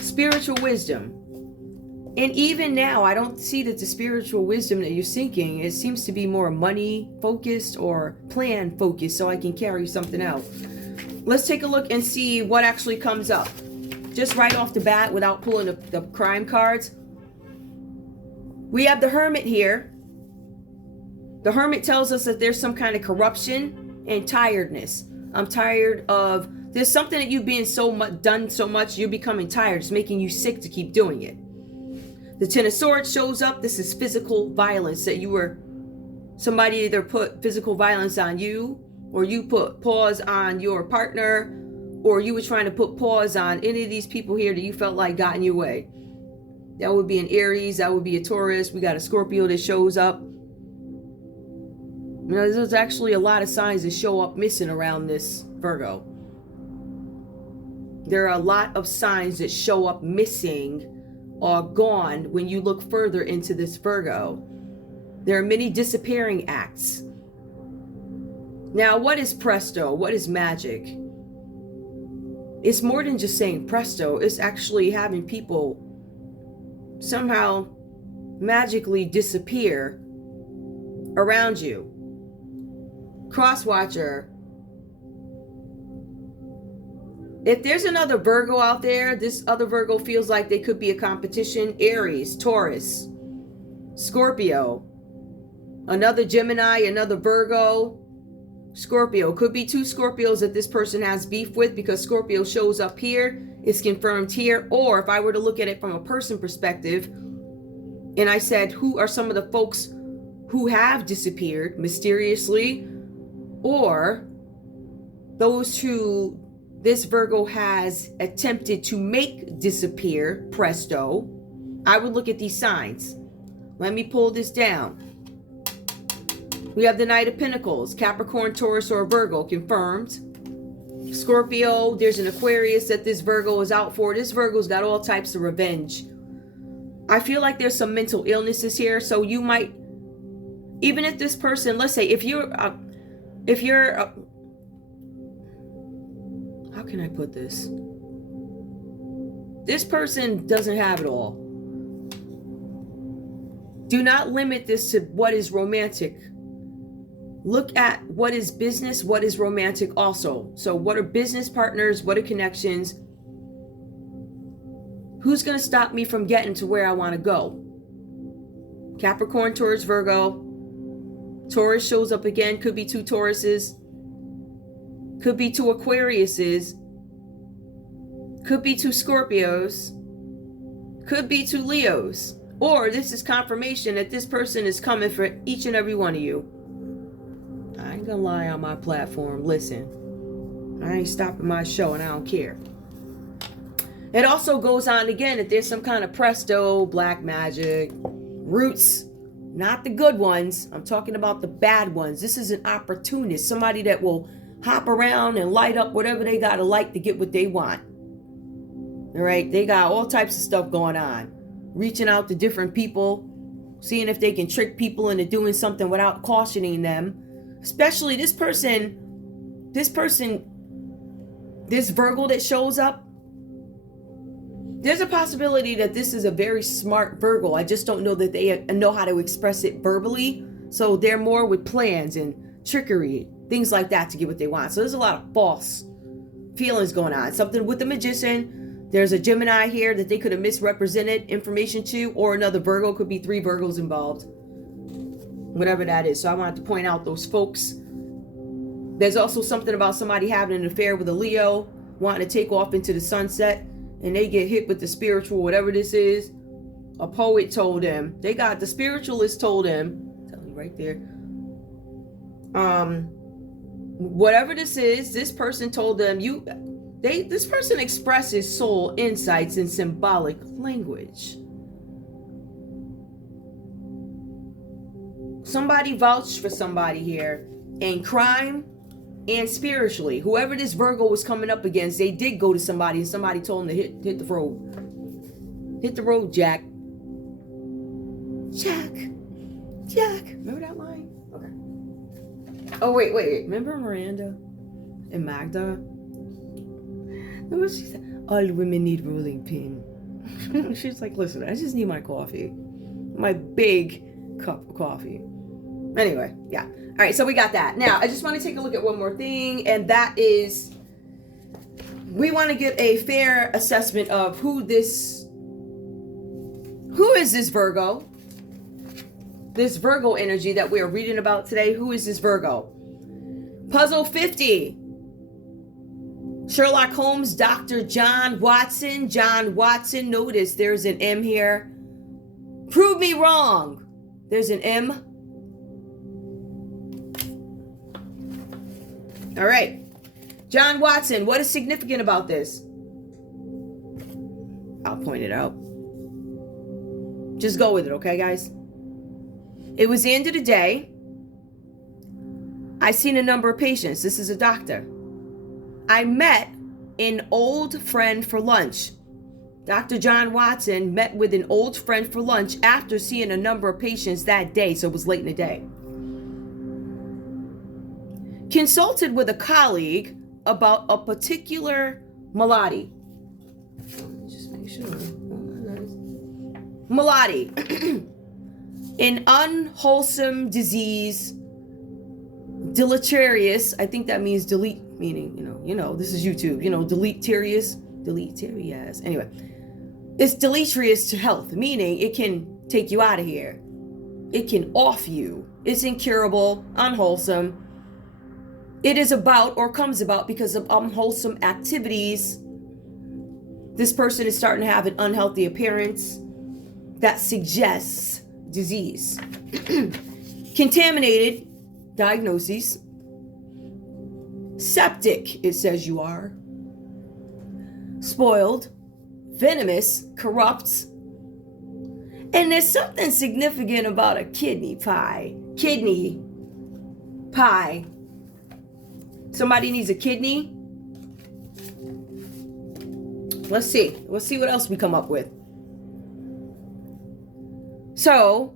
Spiritual wisdom. And even now, I don't see that the spiritual wisdom that you're seeking, it seems to be more money focused or plan focused, so I can carry something out. Let's take a look and see what actually comes up. Just right off the bat, without pulling the crime cards. We have the Hermit here. The Hermit tells us that there's some kind of corruption and tiredness. I'm tired of, there's something that you've been done so much, you're becoming tired. It's making you sick to keep doing it. The Ten of Swords shows up. This is physical violence, that somebody either put physical violence on you, or you put pause on your partner, or you were trying to put pause on any of these people here that you felt like got in your way. That would be an Aries. That would be a Taurus. We got a Scorpio that shows up. You know, there's actually a lot of signs that show up missing around this Virgo. There are a lot of signs that show up missing or gone when you look further into this Virgo. There are many disappearing acts. Now, what is presto? What is magic? It's more than just saying presto. It's actually having people somehow magically disappear around you. Crosswatcher. If there's another Virgo out there, this other Virgo feels like they could be a competition. Aries, Taurus, Scorpio, another Gemini, another Virgo, Scorpio. Could be two Scorpios that this person has beef with, because Scorpio shows up here, it's confirmed here. Or if I were to look at it from a person perspective, and I said, who are some of the folks who have disappeared mysteriously, or those who this Virgo has attempted to make disappear, presto, I would look at these signs. Let me pull this down. We have the Knight of Pentacles, Capricorn, Taurus, or Virgo, confirmed. Scorpio, there's an Aquarius that this Virgo is out for. This Virgo's got all types of revenge. I feel like there's some mental illnesses here, so you might, even if this person, let's say, if you're how can I put this? This person doesn't have it all. Do not limit this to what is romantic. Look at what is business, what is romantic also. So what are business partners? What are connections? Who's going to stop me from getting to where I want to go? Capricorn, Taurus, Virgo. Taurus shows up again. Could be 2 Tauruses. Could be 2 Aquariuses. Could be 2 Scorpios. Could be 2 Leos. Or this is confirmation that this person is coming for each and every one of you. I ain't gonna lie on my platform. Listen, I ain't stopping my show and I don't care. It also goes on again that there's some kind of presto, black magic, roots, not the good ones. I'm talking about the bad ones. This is an opportunist, somebody that will hop around and light up whatever they gotta light to get what they want. All right, they got all types of stuff going on. Reaching out to different people, seeing if they can trick people into doing something without cautioning them. Especially this Virgo that shows up. There's a possibility that this is a very smart Virgo. I just don't know that they know how to express it verbally. So they're more with plans and trickery, things like that to get what they want. So there's a lot of false feelings going on. Something with the Magician. There's a Gemini here that they could have misrepresented information to, or another Virgo. Could be 3 Virgos involved. Whatever that is. So I wanted to point out those folks. There's also something about somebody having an affair with a Leo, wanting to take off into the sunset, and they get hit with the spiritual, whatever this is. A poet told them. The spiritualist told them, tell me right there. Whatever this is, this person told them, this person expresses soul insights in symbolic language. Somebody vouched for somebody here in crime and spiritually. Whoever this Virgo was coming up against, they did go to somebody and somebody told them to hit the road. Hit the road, Jack. Jack. Remember that line? Okay. Oh, wait. Remember Miranda and Magda? What she said? All women need rolling pin. She's like, listen, I just need my coffee. My big cup of coffee. Anyway, yeah. All right, so we got that. Now, I just want to take a look at one more thing, and that is we want to get a fair assessment of who is this Virgo? This Virgo energy that we are reading about today. Who is this Virgo? Puzzle 50. Sherlock Holmes, Dr. John Watson. John Watson. Notice there's an M here. Prove me wrong. There's an M. All right. John Watson, what is significant about this? I'll point it out. Just go with it, okay, guys? It was the end of the day. I seen a number of patients. This is a doctor. I met an old friend for lunch. Dr. John Watson met with an old friend for lunch after seeing a number of patients that day, so it was late in the day. Consulted with a colleague about a particular malady. Just make sure. Malady. An unwholesome disease. Deleterious. I think that means delete, meaning, you know, this is YouTube. Deleterious. Anyway. It's deleterious to health, meaning it can take you out of here. It can off you. It's incurable, unwholesome. It is about or comes about because of unwholesome activities. This person is starting to have an unhealthy appearance that suggests disease. Contaminated diagnoses. Septic, it says you are. Spoiled. Venomous, corrupt. And there's something significant about a kidney pie. Kidney pie. Somebody needs a kidney. Let's see. Let's see what else we come up with. So,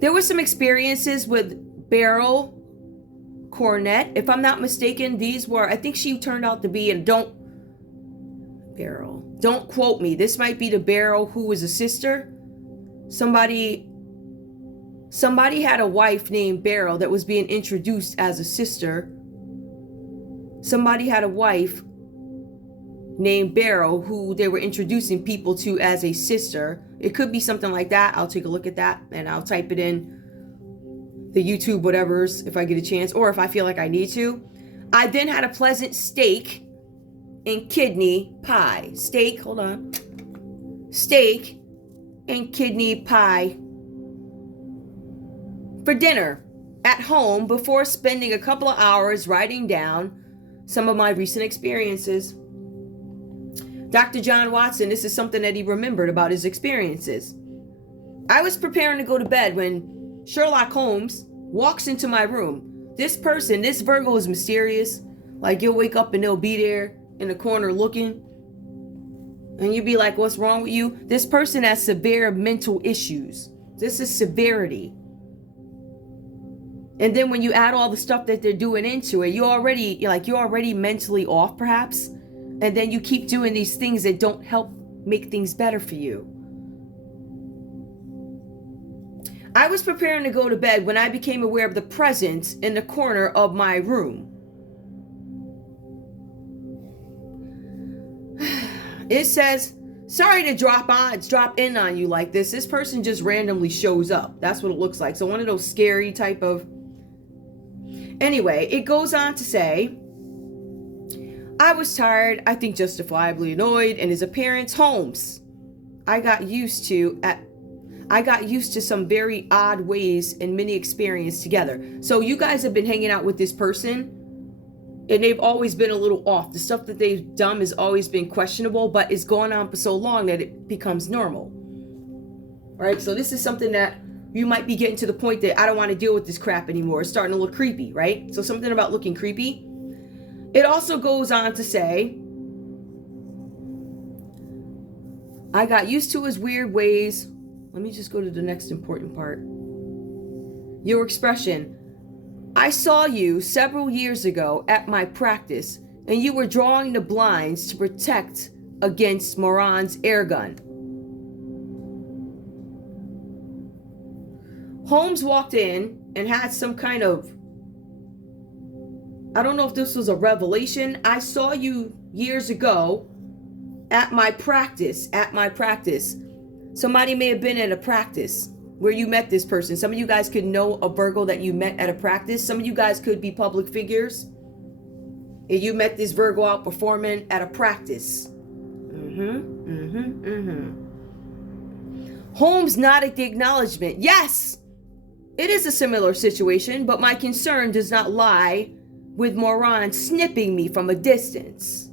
there were some experiences with barrel cornet. If I'm not mistaken, these were, I think she turned out to be, and don't quote me. This might be the Beryl who was a sister. Somebody had a wife named Beryl that was being introduced as a sister. Somebody had a wife named Beryl who they were introducing people to as a sister. It could be something like that. I'll take a look at that and I'll type it in the YouTube whatevers if I get a chance, or if I feel like I need to. I then had a pleasant steak and kidney pie. Steak and kidney pie for dinner at home before spending a couple of hours writing down some of my recent experiences. Dr. John Watson, this is something that he remembered about his experiences. I was preparing to go to bed when Sherlock Holmes walks into my room. This person, this Virgo, is mysterious. Like, you'll wake up and they'll be there in the corner looking. And you'll be like, what's wrong with you? This person has severe mental issues. This is severity. And then when you add all the stuff that they're doing into it, you're already mentally off perhaps. And then you keep doing these things that don't help make things better for you. I was preparing to go to bed when I became aware of the presence in the corner of my room. It says, sorry to drop in on you like this. This person just randomly shows up. That's what it looks like. So one of those scary type of... Anyway, it goes on to say, I was tired, I think justifiably annoyed, and his appearance, Holmes. I got used to some very odd ways and many experiences together. So you guys have been hanging out with this person, and they've always been a little off. The stuff that they've done has always been questionable, but it's gone on for so long that it becomes normal. Right? So this is something that you might be getting to the point that I don't want to deal with this crap anymore. It's starting to look creepy, right? So something about looking creepy. It also goes on to say, I got used to his weird ways. Let me just go to the next important part. Your expression. I saw you several years ago at my practice, and you were drawing the blinds to protect against Moran's air gun. Holmes walked in and had some kind of, I don't know if this was a revelation. I saw you years ago at my practice. Somebody may have been at a practice where you met this person. Some of you guys could know a Virgo that you met at a practice. Some of you guys could be public figures. And you met this Virgo out performing at a practice. Holmes nodded the acknowledgement. Yes, it is a similar situation, but my concern does not lie with Moran snipping me from a distance.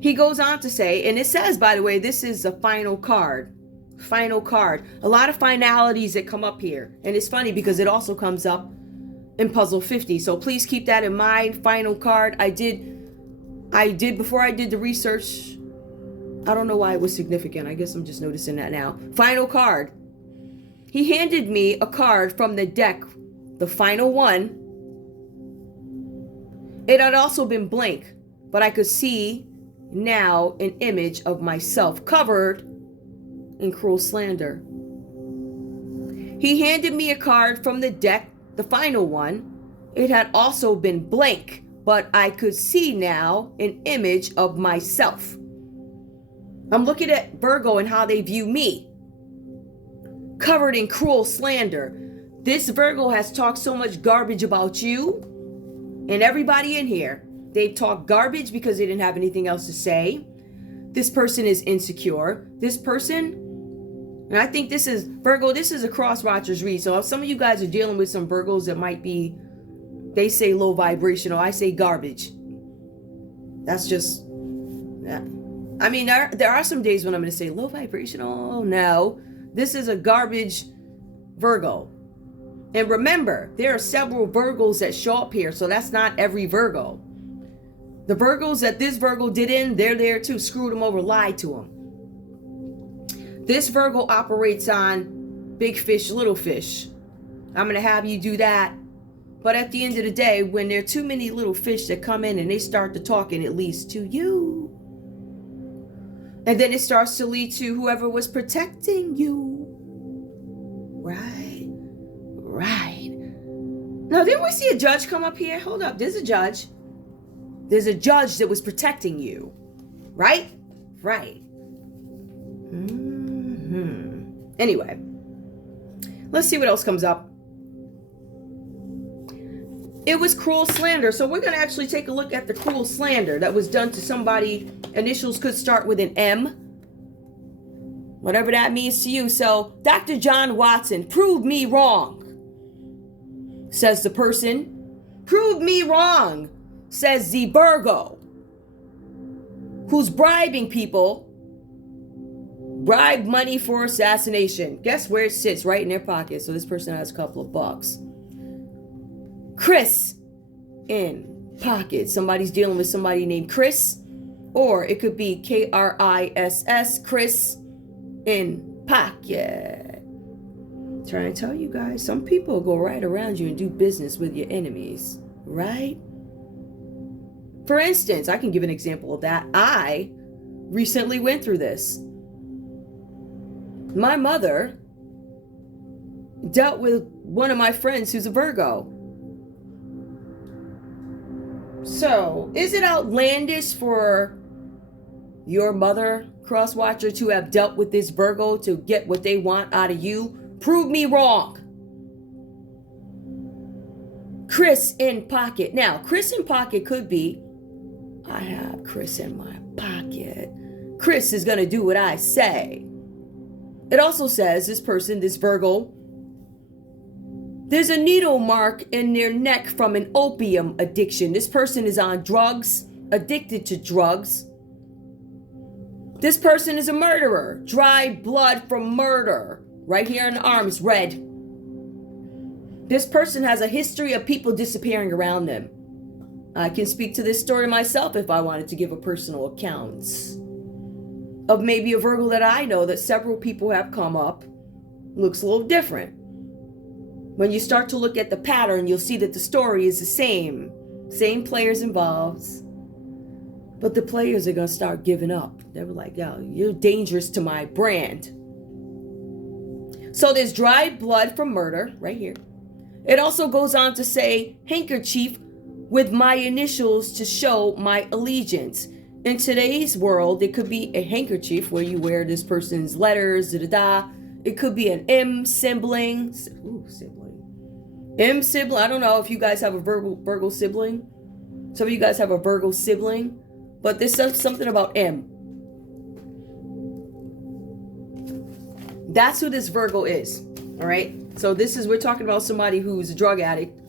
He goes on to say, and it says, by the way, this is a final card. Final card. A lot of finalities that come up here. And it's funny because it also comes up in puzzle 50. So please keep that in mind. Final card. I did before I did the research. I don't know why it was significant. I guess I'm just noticing that now. Final card. He handed me a card from the deck, the final one. It had also been blank, but I could see now an image of myself covered in cruel slander. He handed me a card from the deck, the final one. It had also been blank, but I could see now an image of myself. I'm looking at Virgo and how they view me. Covered in cruel slander. This Virgo has talked so much garbage about you and everybody in here. They talk garbage because they didn't have anything else to say. This person is insecure. This person, and I think this is, Virgo, this is a cross-watchers read. So if some of you guys are dealing with some Virgos that might be, they say low vibrational, I say garbage. That's just, yeah. I mean, there are some days when I'm going to say low vibrational. No, this is a garbage Virgo. And remember, there are several Virgos that show up here, so that's not every Virgo. The Virgos that this Virgo did in, they're there too. Screwed them over, lied to them. This Virgo operates on big fish, little fish. I'm going to have you do that. But at the end of the day, when there are too many little fish that come in and they start to talk, and it leads to you. And then it starts to lead to whoever was protecting you. Right. Right. Now, didn't we see a judge come up here? Hold up. There's a judge. There's a judge that was protecting you. Right? Right. Anyway. Let's see what else comes up. It was cruel slander. So we're going to actually take a look at the cruel slander that was done to somebody. Initials could start with an M. Whatever that means to you. So, Dr. John Watson, prove me wrong, says the person. Prove me wrong, says the VIRGO, who's bribing people. Bribe money for assassination. Guess where it sits? Right in their pocket. So this person has a couple of bucks. Chris in pocket. Somebody's dealing with somebody named Chris. Or it could be Kriss, Chris in pocket. Trying to tell you guys, some people go right around you and do business with your enemies. Right? For instance, I can give an example of that. I recently went through this. My mother dealt with one of my friends who's a Virgo. So, is it outlandish for your mother, Crosswatcher, to have dealt with this Virgo to get what they want out of you? Prove me wrong. Chris in pocket. Now, Chris in pocket could be, I have Chris in my pocket. Chris is going to do what I say. It also says this person, this Virgo, there's a needle mark in their neck from an opium addiction. This person is on drugs, addicted to drugs. This person is a murderer. Dried blood from murder. Right here on the arm is red. This person has a history of people disappearing around them. I can speak to this story myself if I wanted to give a personal account of maybe a Virgo that I know that several people have come up. Looks a little different. When you start to look at the pattern, you'll see that the story is the same. Same players involved. But the players are going to start giving up. They were like, yo, you're dangerous to my brand. So there's dried blood from murder right here. It also goes on to say handkerchief with my initials to show my allegiance. In today's world, it could be a handkerchief where you wear this person's letters, da-da-da. It could be an M sibling. Ooh, sibling. M sibling. I don't know if you guys have a Virgo sibling. Some of you guys have a Virgo sibling. But this says something about M. That's who this Virgo is. All right. So we're talking about somebody who's a drug addict.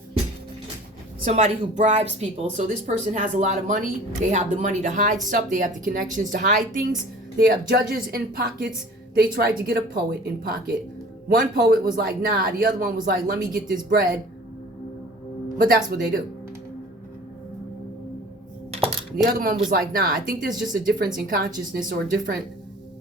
Somebody who bribes people. So this person has a lot of money. They have the money to hide stuff. They have the connections to hide things. They have judges in pockets. They tried to get a poet in pocket. One poet was like, nah. The other one was like, let me get this bread. But that's what they do. The other one was like, nah. I think there's just a difference in consciousness or a different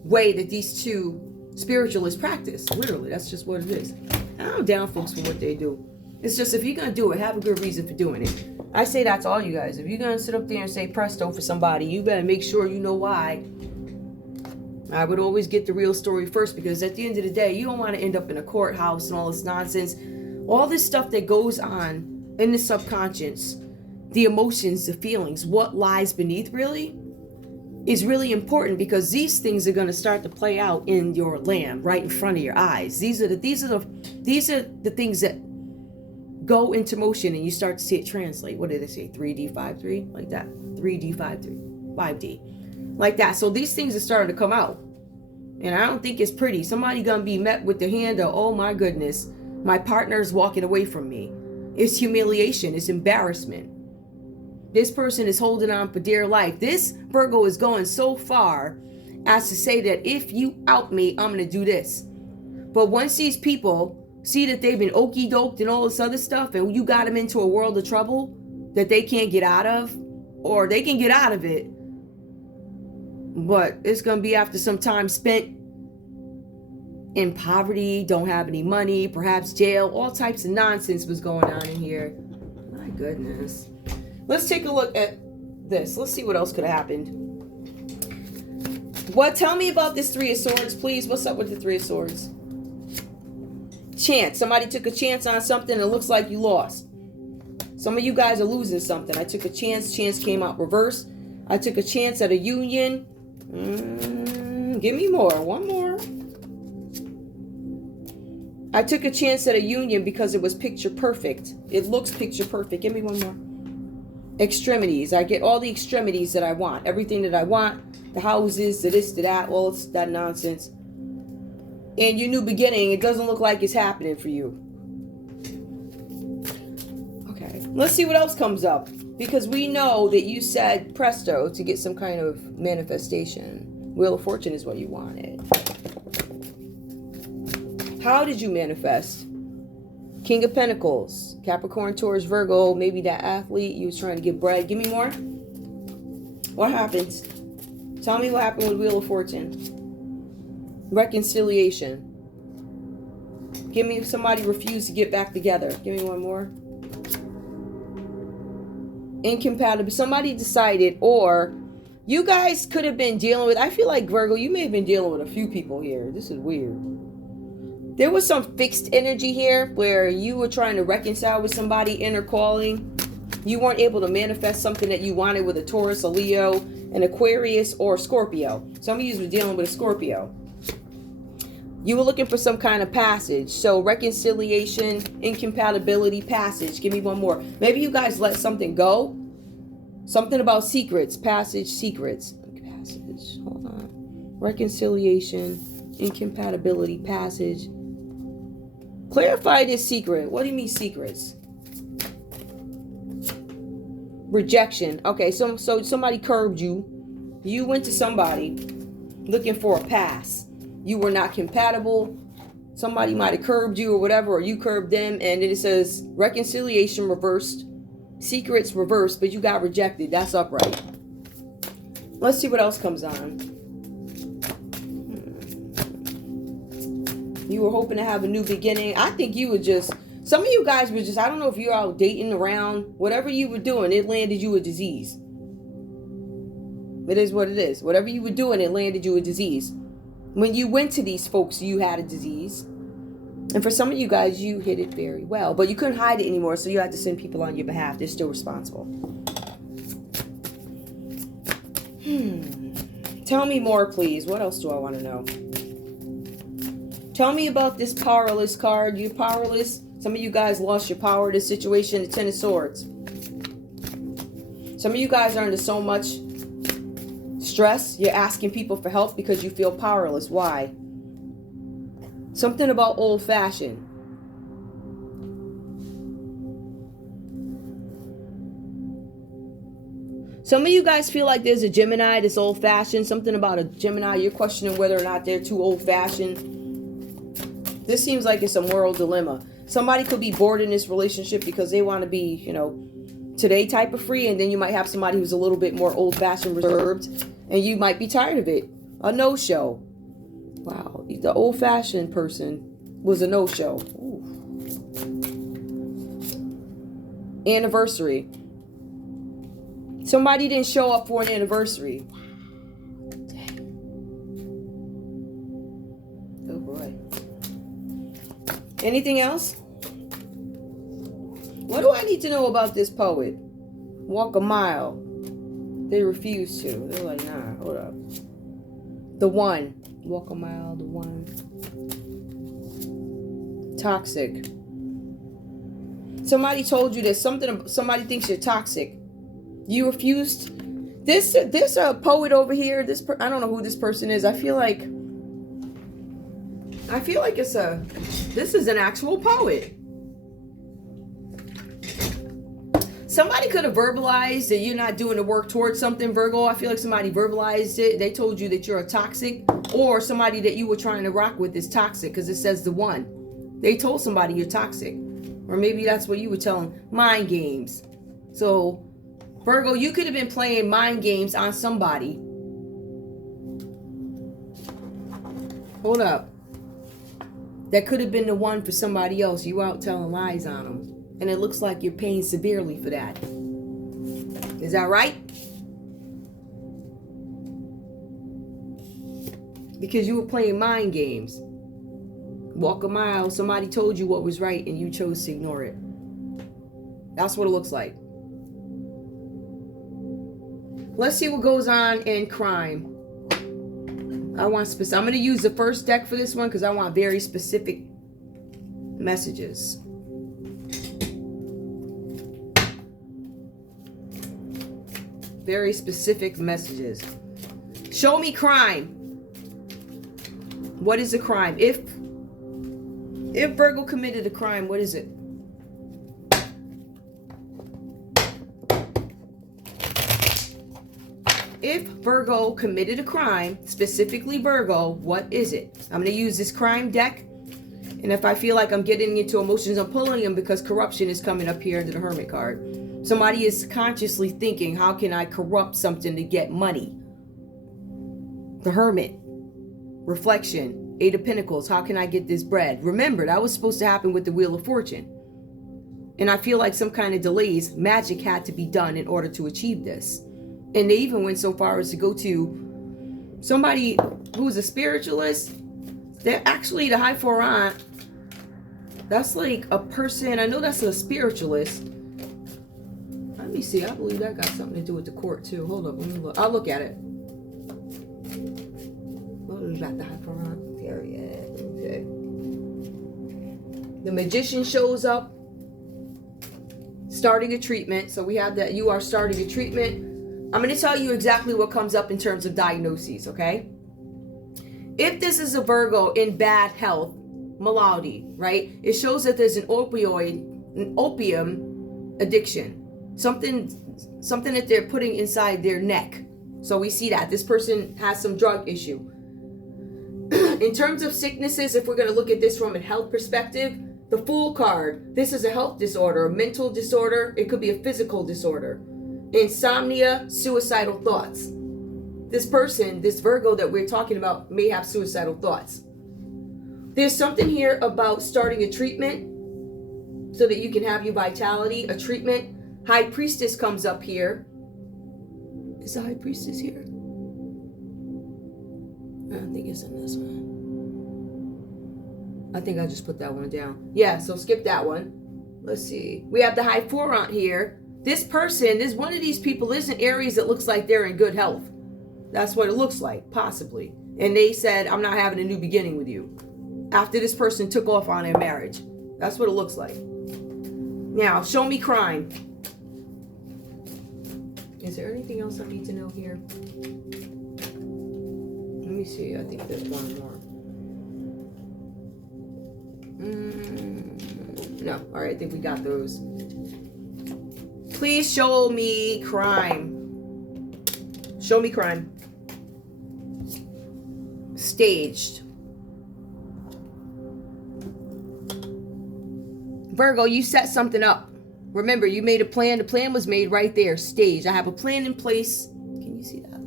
way that these two spiritualists practice. Literally, that's just what it is. I don't down folks for what they do. It's just if you're going to do it, have a good reason for doing it. I say that to all you guys. If you're going to sit up there and say presto for somebody, you better make sure you know why. I would always get the real story first, because at the end of the day, you don't want to end up in a courthouse and all this nonsense. All this stuff that goes on in the subconscious, the emotions, the feelings, what lies beneath really is really important, because these things are going to start to play out in your land right in front of your eyes. These are the things that go into motion and you start to see it translate. What did they say? 3D, 5D? Like that. 3D, 5D. Like that. So these things are starting to come out. And I don't think it's pretty. Somebody going to be met with the hand of, oh my goodness, my partner is walking away from me. It's humiliation. It's embarrassment. This person is holding on for dear life. This Virgo is going so far as to say that if you out me, I'm going to do this. But once these people see that they've been okey-doked and all this other stuff, and you got them into a world of trouble that they can't get out of, or they can get out of it, but it's going to be after some time spent in poverty, don't have any money, perhaps jail, all types of nonsense was going on in here. goodness. Let's take a look at this. Let's see what else could have happened. What? Tell me about this Three of Swords, please. What's up with the Three of Swords? Chance. Somebody took a chance on something and it looks like you lost. Some of you guys are losing something. I took a chance. Chance came out reversed. I took a chance at a union. Give me more. One more. I took a chance at a union because it was picture perfect. It looks picture perfect. Give me one more. Extremities. I get all the extremities that I want. Everything that I want. The houses, the this, the that. All that nonsense. And your new beginning, it doesn't look like it's happening for you. Okay. Let's see what else comes up. Because we know that you said presto to get some kind of manifestation. Wheel of Fortune is what you wanted. How did you manifest? King of Pentacles, Capricorn, Taurus, Virgo, maybe that athlete you was trying to get bread. Give me more. What happens? Tell me what happened with Wheel of Fortune. Reconciliation. Give me somebody refused to get back together. Give me one more. Incompatible. Somebody decided, or you guys could have been dealing with, I feel like Virgo, you may have been dealing with a few people here. This is weird. There was some fixed energy here where you were trying to reconcile with somebody, inner calling. You weren't able to manifest something that you wanted with a Taurus, a Leo, an Aquarius, or Scorpio. Some of you were dealing with a Scorpio. You were looking for some kind of passage. So reconciliation, incompatibility, passage. Give me one more. Maybe you guys let something go. Something about secrets, passage, secrets. Passage, hold on. Reconciliation, incompatibility, passage. Clarify this secret. What do you mean secrets? Rejection. Okay, so somebody curbed you. You went to somebody looking for a pass. You were not compatible. Somebody might have curbed you or whatever, or you curbed them, and then it says reconciliation reversed, secrets reversed, but you got rejected. That's upright. Let's see what else comes on. You were hoping to have a new beginning. I think you were just, some of you guys were just, I don't know if you're out dating around, whatever you were doing, it landed you a disease. It is what it is. Whatever you were doing, it landed you a disease. When you went to these folks, you had a disease. And for some of you guys, you hid it very well. But you couldn't hide it anymore, so you had to send people on your behalf. They're still responsible. Tell me more, please. What else do I want to know? Tell me about this powerless card. You're powerless. Some of you guys lost your power in this situation. The Ten of Swords. Some of you guys are under so much stress. You're asking people for help because you feel powerless. Why? Something about old-fashioned. Some of you guys feel like there's a Gemini that's old-fashioned. Something about a Gemini. You're questioning whether or not they're too old-fashioned. This seems like it's a moral dilemma. Somebody could be bored in this relationship because they want to be, you know, today type of free. And then you might have somebody who's a little bit more old-fashioned, reserved. And you might be tired of it. A no-show. Wow. The old-fashioned person was a no-show. Anniversary. Somebody didn't show up for an anniversary. Oh boy. Anything else? What do I need to know about this poet? Walk a mile. They refuse to. They're like, nah, hold up. The one. Walk a mile, the one. Toxic. Somebody told you that somebody thinks you're toxic. You refused. There's a poet over here. I don't know who this person is. I feel like this is an actual poet. Somebody could have verbalized that you're not doing the work towards something, Virgo. I feel like somebody verbalized it. They told you that you're a toxic, or somebody that you were trying to rock with is toxic because it says the one. They told somebody you're toxic. Or maybe that's what you were telling. Mind games. So, Virgo, you could have been playing mind games on somebody. Hold up. That could have been the one for somebody else. You out telling lies on them. And it looks like you're paying severely for that. Is that right? Because you were playing mind games. Walk a mile, somebody told you what was right and you chose to ignore it. That's what it looks like. Let's see what goes on in crime. I'm going to use the first deck for this one because I want very specific messages. Very specific messages. Show me crime. What is a crime? If Virgo committed a crime, what is it? If Virgo committed a crime, specifically Virgo, what is it? I'm going to use this crime deck. And if I feel like I'm getting into emotions, I'm pulling them because corruption is coming up here under the Hermit card. Somebody is consciously thinking, how can I corrupt something to get money? The Hermit. Reflection. Eight of Pentacles. How can I get this bread? Remember, that was supposed to happen with the Wheel of Fortune. And I feel like some kind of delays, magic had to be done in order to achieve this. And they even went so far as to go to somebody who's a spiritualist. They're actually the High Four Aunt. That's like a person, I know that's a spiritualist. Let me see, I believe that got something to do with the court too. Hold up, let me look. I'll look at it. What is that, the High Four Aunt? There he is. Okay. The Magician shows up. Starting a treatment. So we have that you are starting a treatment. I'm going to tell you exactly what comes up in terms of diagnoses, okay? If this is a Virgo in bad health, malady, right? It shows that there's an opium addiction. Something that they're putting inside their neck. So we see that. This person has some drug issue. In terms of sicknesses, if we're going to look at this from a health perspective, the Fool card, this is a health disorder, a mental disorder. It could be a physical disorder. Insomnia, suicidal thoughts. This person, this Virgo that we're talking about, may have suicidal thoughts. There's something here about starting a treatment so that you can have your vitality, a treatment. High Priestess comes up here. Is the High Priestess here? I don't think it's in this one. I think I just put that one down. Yeah, so skip that one. Let's see. We have the High Four Aunt here. This person, this one of these people is in Aries that looks like they're in good health. That's what it looks like, possibly. And they said, I'm not having a new beginning with you. After this person took off on their marriage. That's what it looks like. Now, show me crime. Is there anything else I need to know here? Let me see. I think there's one more. No. All right. I think we got those. Please show me crime. Show me crime. Staged. Virgo, you set something up. Remember, you made a plan. The plan was made right there. Staged. I have a plan in place. Can you see that?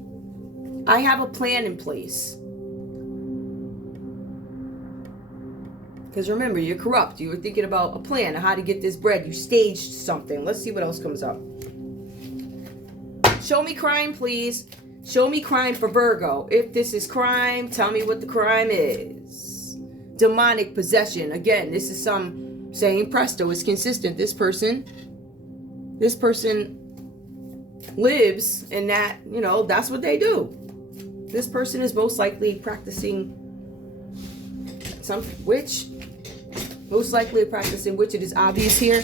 I have a plan in place. Because remember, you're corrupt. You were thinking about a plan of how to get this bread. You staged something. Let's see what else comes up. Show me crime, please. Show me crime for Virgo. If this is crime, tell me what the crime is. Demonic possession. Again, this is some saying presto. It's consistent. This person lives in that, that's what they do. This person is most likely practicing some witch. Most likely practicing witch. It is obvious here.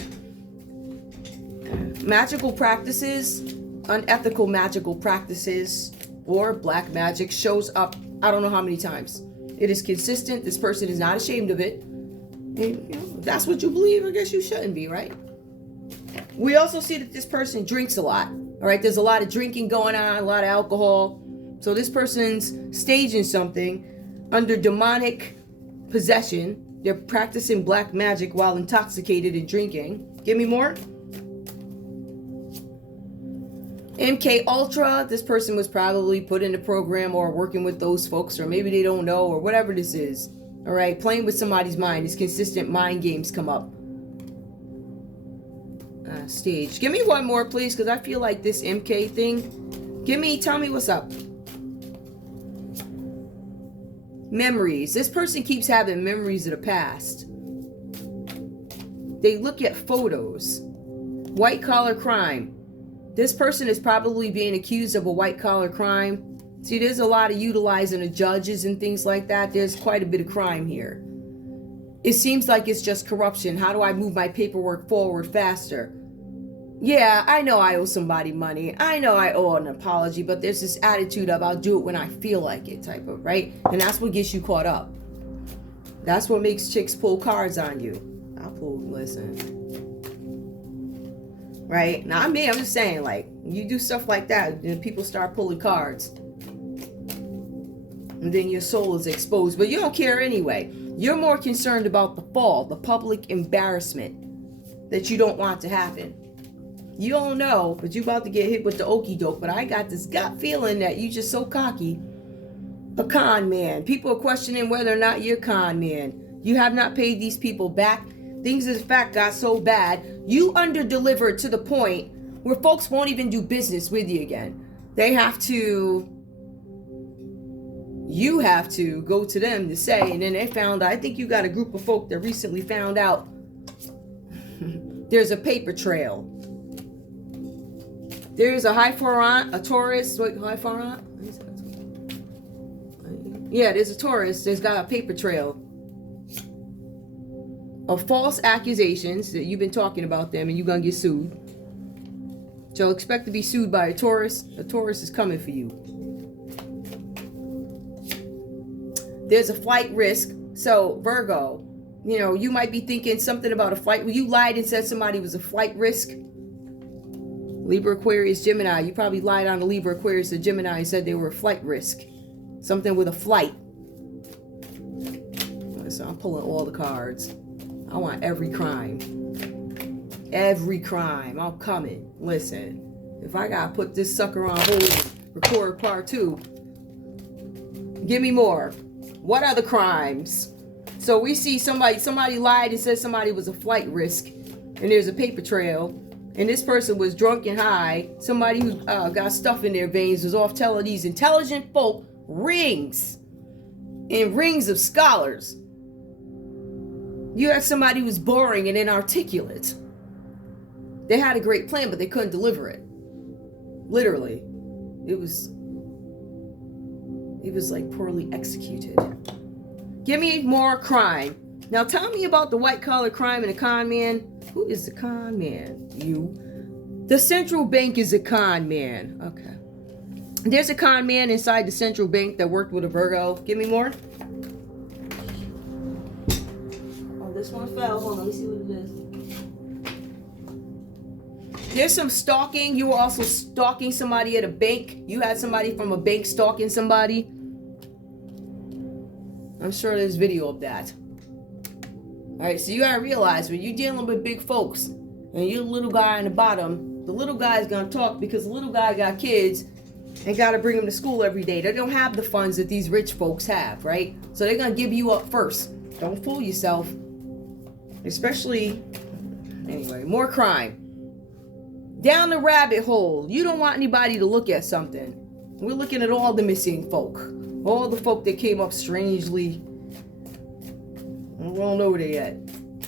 Magical practices, unethical magical practices, or black magic shows up I don't know how many times. It is consistent. This person is not ashamed of it. And if that's what you believe, I guess you shouldn't be, right? We also see that this person drinks a lot. All right, there's a lot of drinking going on, a lot of alcohol. So this person's staging something under demonic possession. They're practicing black magic while intoxicated and drinking. Give me more. MK Ultra. This person was probably put in a program or working with those folks, or maybe they don't know, or whatever this is. All right, playing with somebody's mind. These consistent mind games come up. Stage. Give me one more, please, because I feel like this MK thing. Tell me what's up. Memories. This person keeps having memories of the past. They look at photos. White collar crime. This person is probably being accused of a white collar crime. See, there's a lot of utilizing of judges and things like that. There's quite a bit of crime here. It seems like it's just corruption. How do I move my paperwork forward faster? Yeah, I know I owe somebody money. I know I owe an apology, but there's this attitude of I'll do it when I feel like it type of, right? And that's what gets you caught up. That's what makes chicks pull cards on you. Listen. Right? Now, I'm just saying, like, you do stuff like that, and people start pulling cards. And then your soul is exposed. But you don't care anyway. You're more concerned about the fall, the public embarrassment that you don't want to happen. You don't know, but you're about to get hit with the okie doke. But I got this gut feeling that you just so cocky. A con man. People are questioning whether or not you're con man. You have not paid these people back. Things, in fact, got so bad. You under-delivered to the point where folks won't even do business with you again. You have to go to them to say, and then they found out, I think you got a group of folk that recently found out there's a paper trail. There's a a Taurus, yeah, there's a Taurus that's got a paper trail of false accusations that you've been talking about them and you're going to get sued. So expect to be sued by a Taurus. A Taurus is coming for you. There's a flight risk. So Virgo, you might be thinking something about a flight. Well, you lied and said somebody was a flight risk. Libra, Aquarius, Gemini. You probably lied on the Libra, Aquarius, or Gemini and said they were a flight risk. Something with a flight. So I'm pulling all the cards. I want every crime. Every crime. I'm coming. Listen. If I gotta put this sucker on hold and record part 2, give me more. What other crimes? So we see somebody lied and said somebody was a flight risk. And there's a paper trail. And this person was drunk and high. Somebody who got stuff in their veins was off telling these intelligent folk rings. And rings of scholars. You had somebody who was boring and inarticulate. They had a great plan, but they couldn't deliver it. Literally. It was like poorly executed. Give me more crime. Now tell me about the white collar crime and the con man. Who is the con man? You. The central bank is a con man. Okay. There's a con man inside the central bank that worked with a Virgo. Give me more. Oh, this one fell. Hold on, let me see what it is. There's some stalking. You were also stalking somebody at a bank. You had somebody from a bank stalking somebody. I'm sure there's video of that. Alright, so you gotta realize when you're dealing with big folks and you're the little guy on the bottom, the little guy's gonna talk because the little guy got kids and gotta bring them to school every day. They don't have the funds that these rich folks have, right? So they're gonna give you up first. Don't fool yourself. Especially, anyway, more crime. Down the rabbit hole. You don't want anybody to look at something. We're looking at all the missing folk. All the folk that came up strangely. We don't know they yet.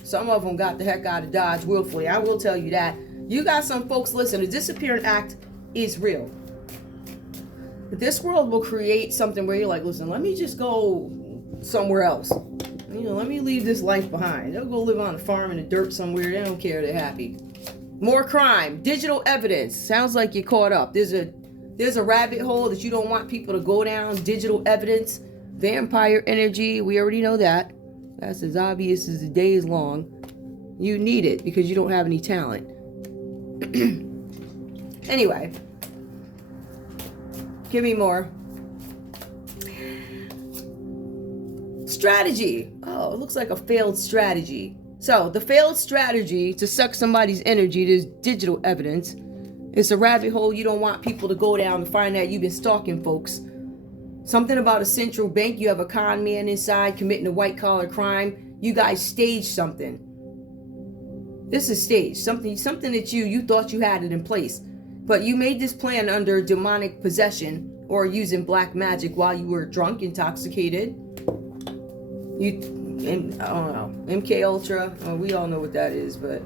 Some of them got the heck out of Dodge willfully. I will tell you that. You got some folks, listen, the disappearing act is real. This world will create something where you're like, listen, let me just go somewhere else. Let me leave this life behind. They'll go live on a farm in the dirt somewhere. They don't care. They're happy. More crime. Digital evidence. Sounds like you're caught up. There's a rabbit hole that you don't want people to go down. Digital evidence. Vampire energy. We already know that. That's as obvious as the day is long. You need it because you don't have any talent. Anyway. Give me more. Strategy. Oh, it looks like a failed strategy. So, the failed strategy to suck somebody's energy, there's digital evidence. It's a rabbit hole you don't want people to go down to find out you've been stalking folks. Something about a central bank. You have a con man inside committing a white collar crime. You guys staged something. This is staged. Something that you thought you had it in place. But you made this plan under demonic possession or using black magic while you were drunk, intoxicated. I don't know, MK Ultra, we all know what that is, but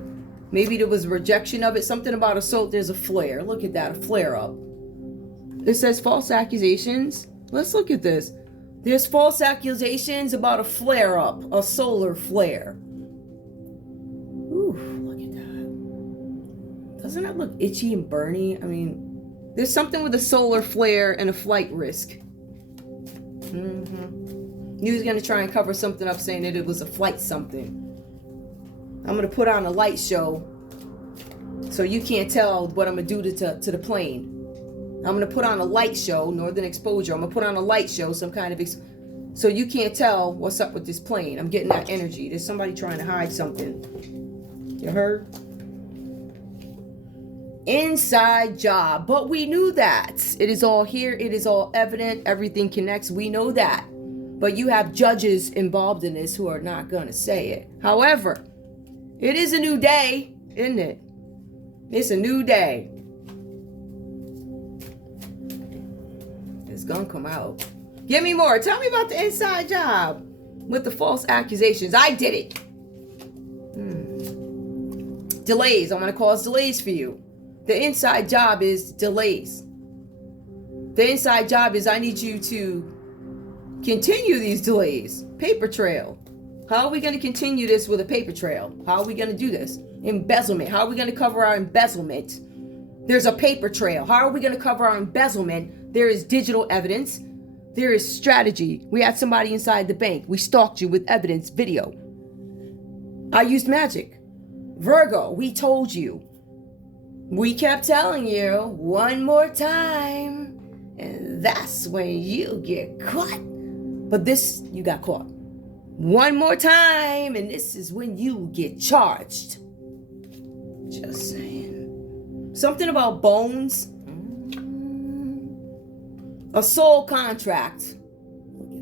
maybe there was rejection of it. Something about assault. There's a flare. Look at that, a flare up. It says false accusations. Let's look at this. There's false accusations about a flare up, a solar flare. Ooh, look at that. Doesn't that look itchy and burny? I mean, there's something with a solar flare and a flight risk. He was going to try and cover something up saying that it was a flight something. I'm going to put on a light show so you can't tell what I'm going to do to the plane. I'm going to put on a light show, northern exposure. I'm going to put on a light show, some kind of... so you can't tell what's up with this plane. I'm getting that energy. There's somebody trying to hide something. You heard? Inside job. But we knew that. It is all here. It is all evident. Everything connects. We know that. But you have judges involved in this who are not going to say it. However, it is a new day, isn't it? It's a new day. It's going to come out. Give me more. Tell me about the inside job with the false accusations. I did it. Delays. I'm going to cause delays for you. The inside job is delays. The inside job is I need you to continue these delays. Paper trail. How are we going to continue this with a paper trail? How are we going to do this? Embezzlement. How are we going to cover our embezzlement? There's a paper trail. How are we going to cover our embezzlement? There is digital evidence. There is strategy. We had somebody inside the bank. We stalked you with evidence, video. I used magic. Virgo, we told you. We kept telling you one more time. And that's when you get caught. But this, you got caught. One more time, and this is when you get charged. Just saying. Something about bones. A soul contract. Look at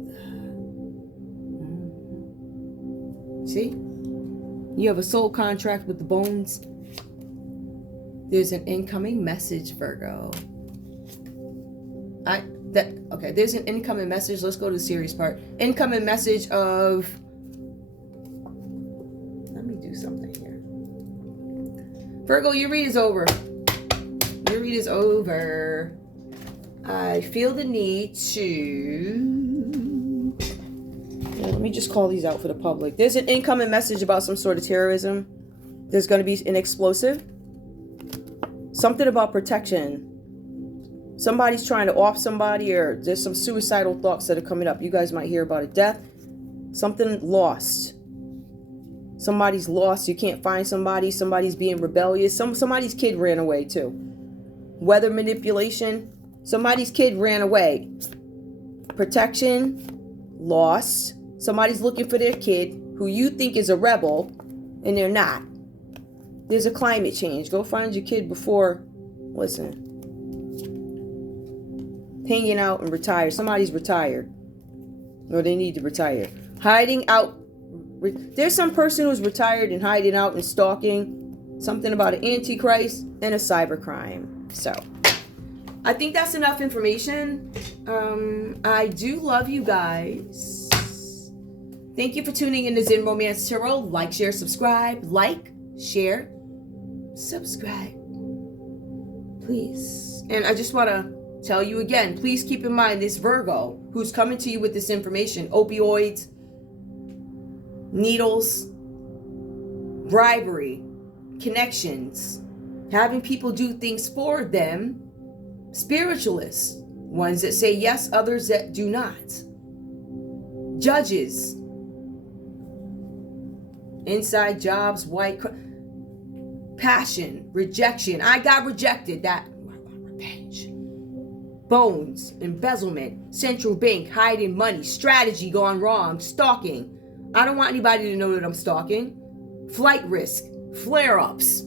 that. See? You have a soul contract with the bones. There's an incoming message, Virgo. Okay, there's an incoming message. Let's go to the serious part. Incoming message of... Let me do something here. Virgo, your read is over. Your read is over. I feel the need to... let me just call these out for the public. There's an incoming message about some sort of terrorism. There's going to be an explosive. Something about protection. Somebody's trying to off somebody, or there's some suicidal thoughts that are coming up. You guys might hear about a death. Something lost. Somebody's lost. You can't find somebody. Somebody's being rebellious. Somebody's kid ran away too. Weather manipulation. Somebody's kid ran away. Protection. Lost. Somebody's looking for their kid who you think is a rebel, and they're not. There's a climate change. Go find your kid before... Listen. Hanging out and retire. Somebody's retired. Or they need to retire. Hiding out. There's some person who's retired and hiding out and stalking. Something about an antichrist and a cybercrime. So, I think that's enough information. I do love you guys. Thank you for tuning in to Zen Romance Tarot. Like, share, subscribe. Like, share, subscribe. Please. And I just want to tell you again, please keep in mind this Virgo who's coming to you with this information. Opioids, needles, bribery, connections, having people do things for them, spiritualists, ones that say yes, others that do not, judges, inside jobs, white, passion, rejection. I got rejected. That revenge. Bones, embezzlement, central bank, hiding money, strategy gone wrong, stalking. I don't want anybody to know that I'm stalking. Flight risk, flare-ups.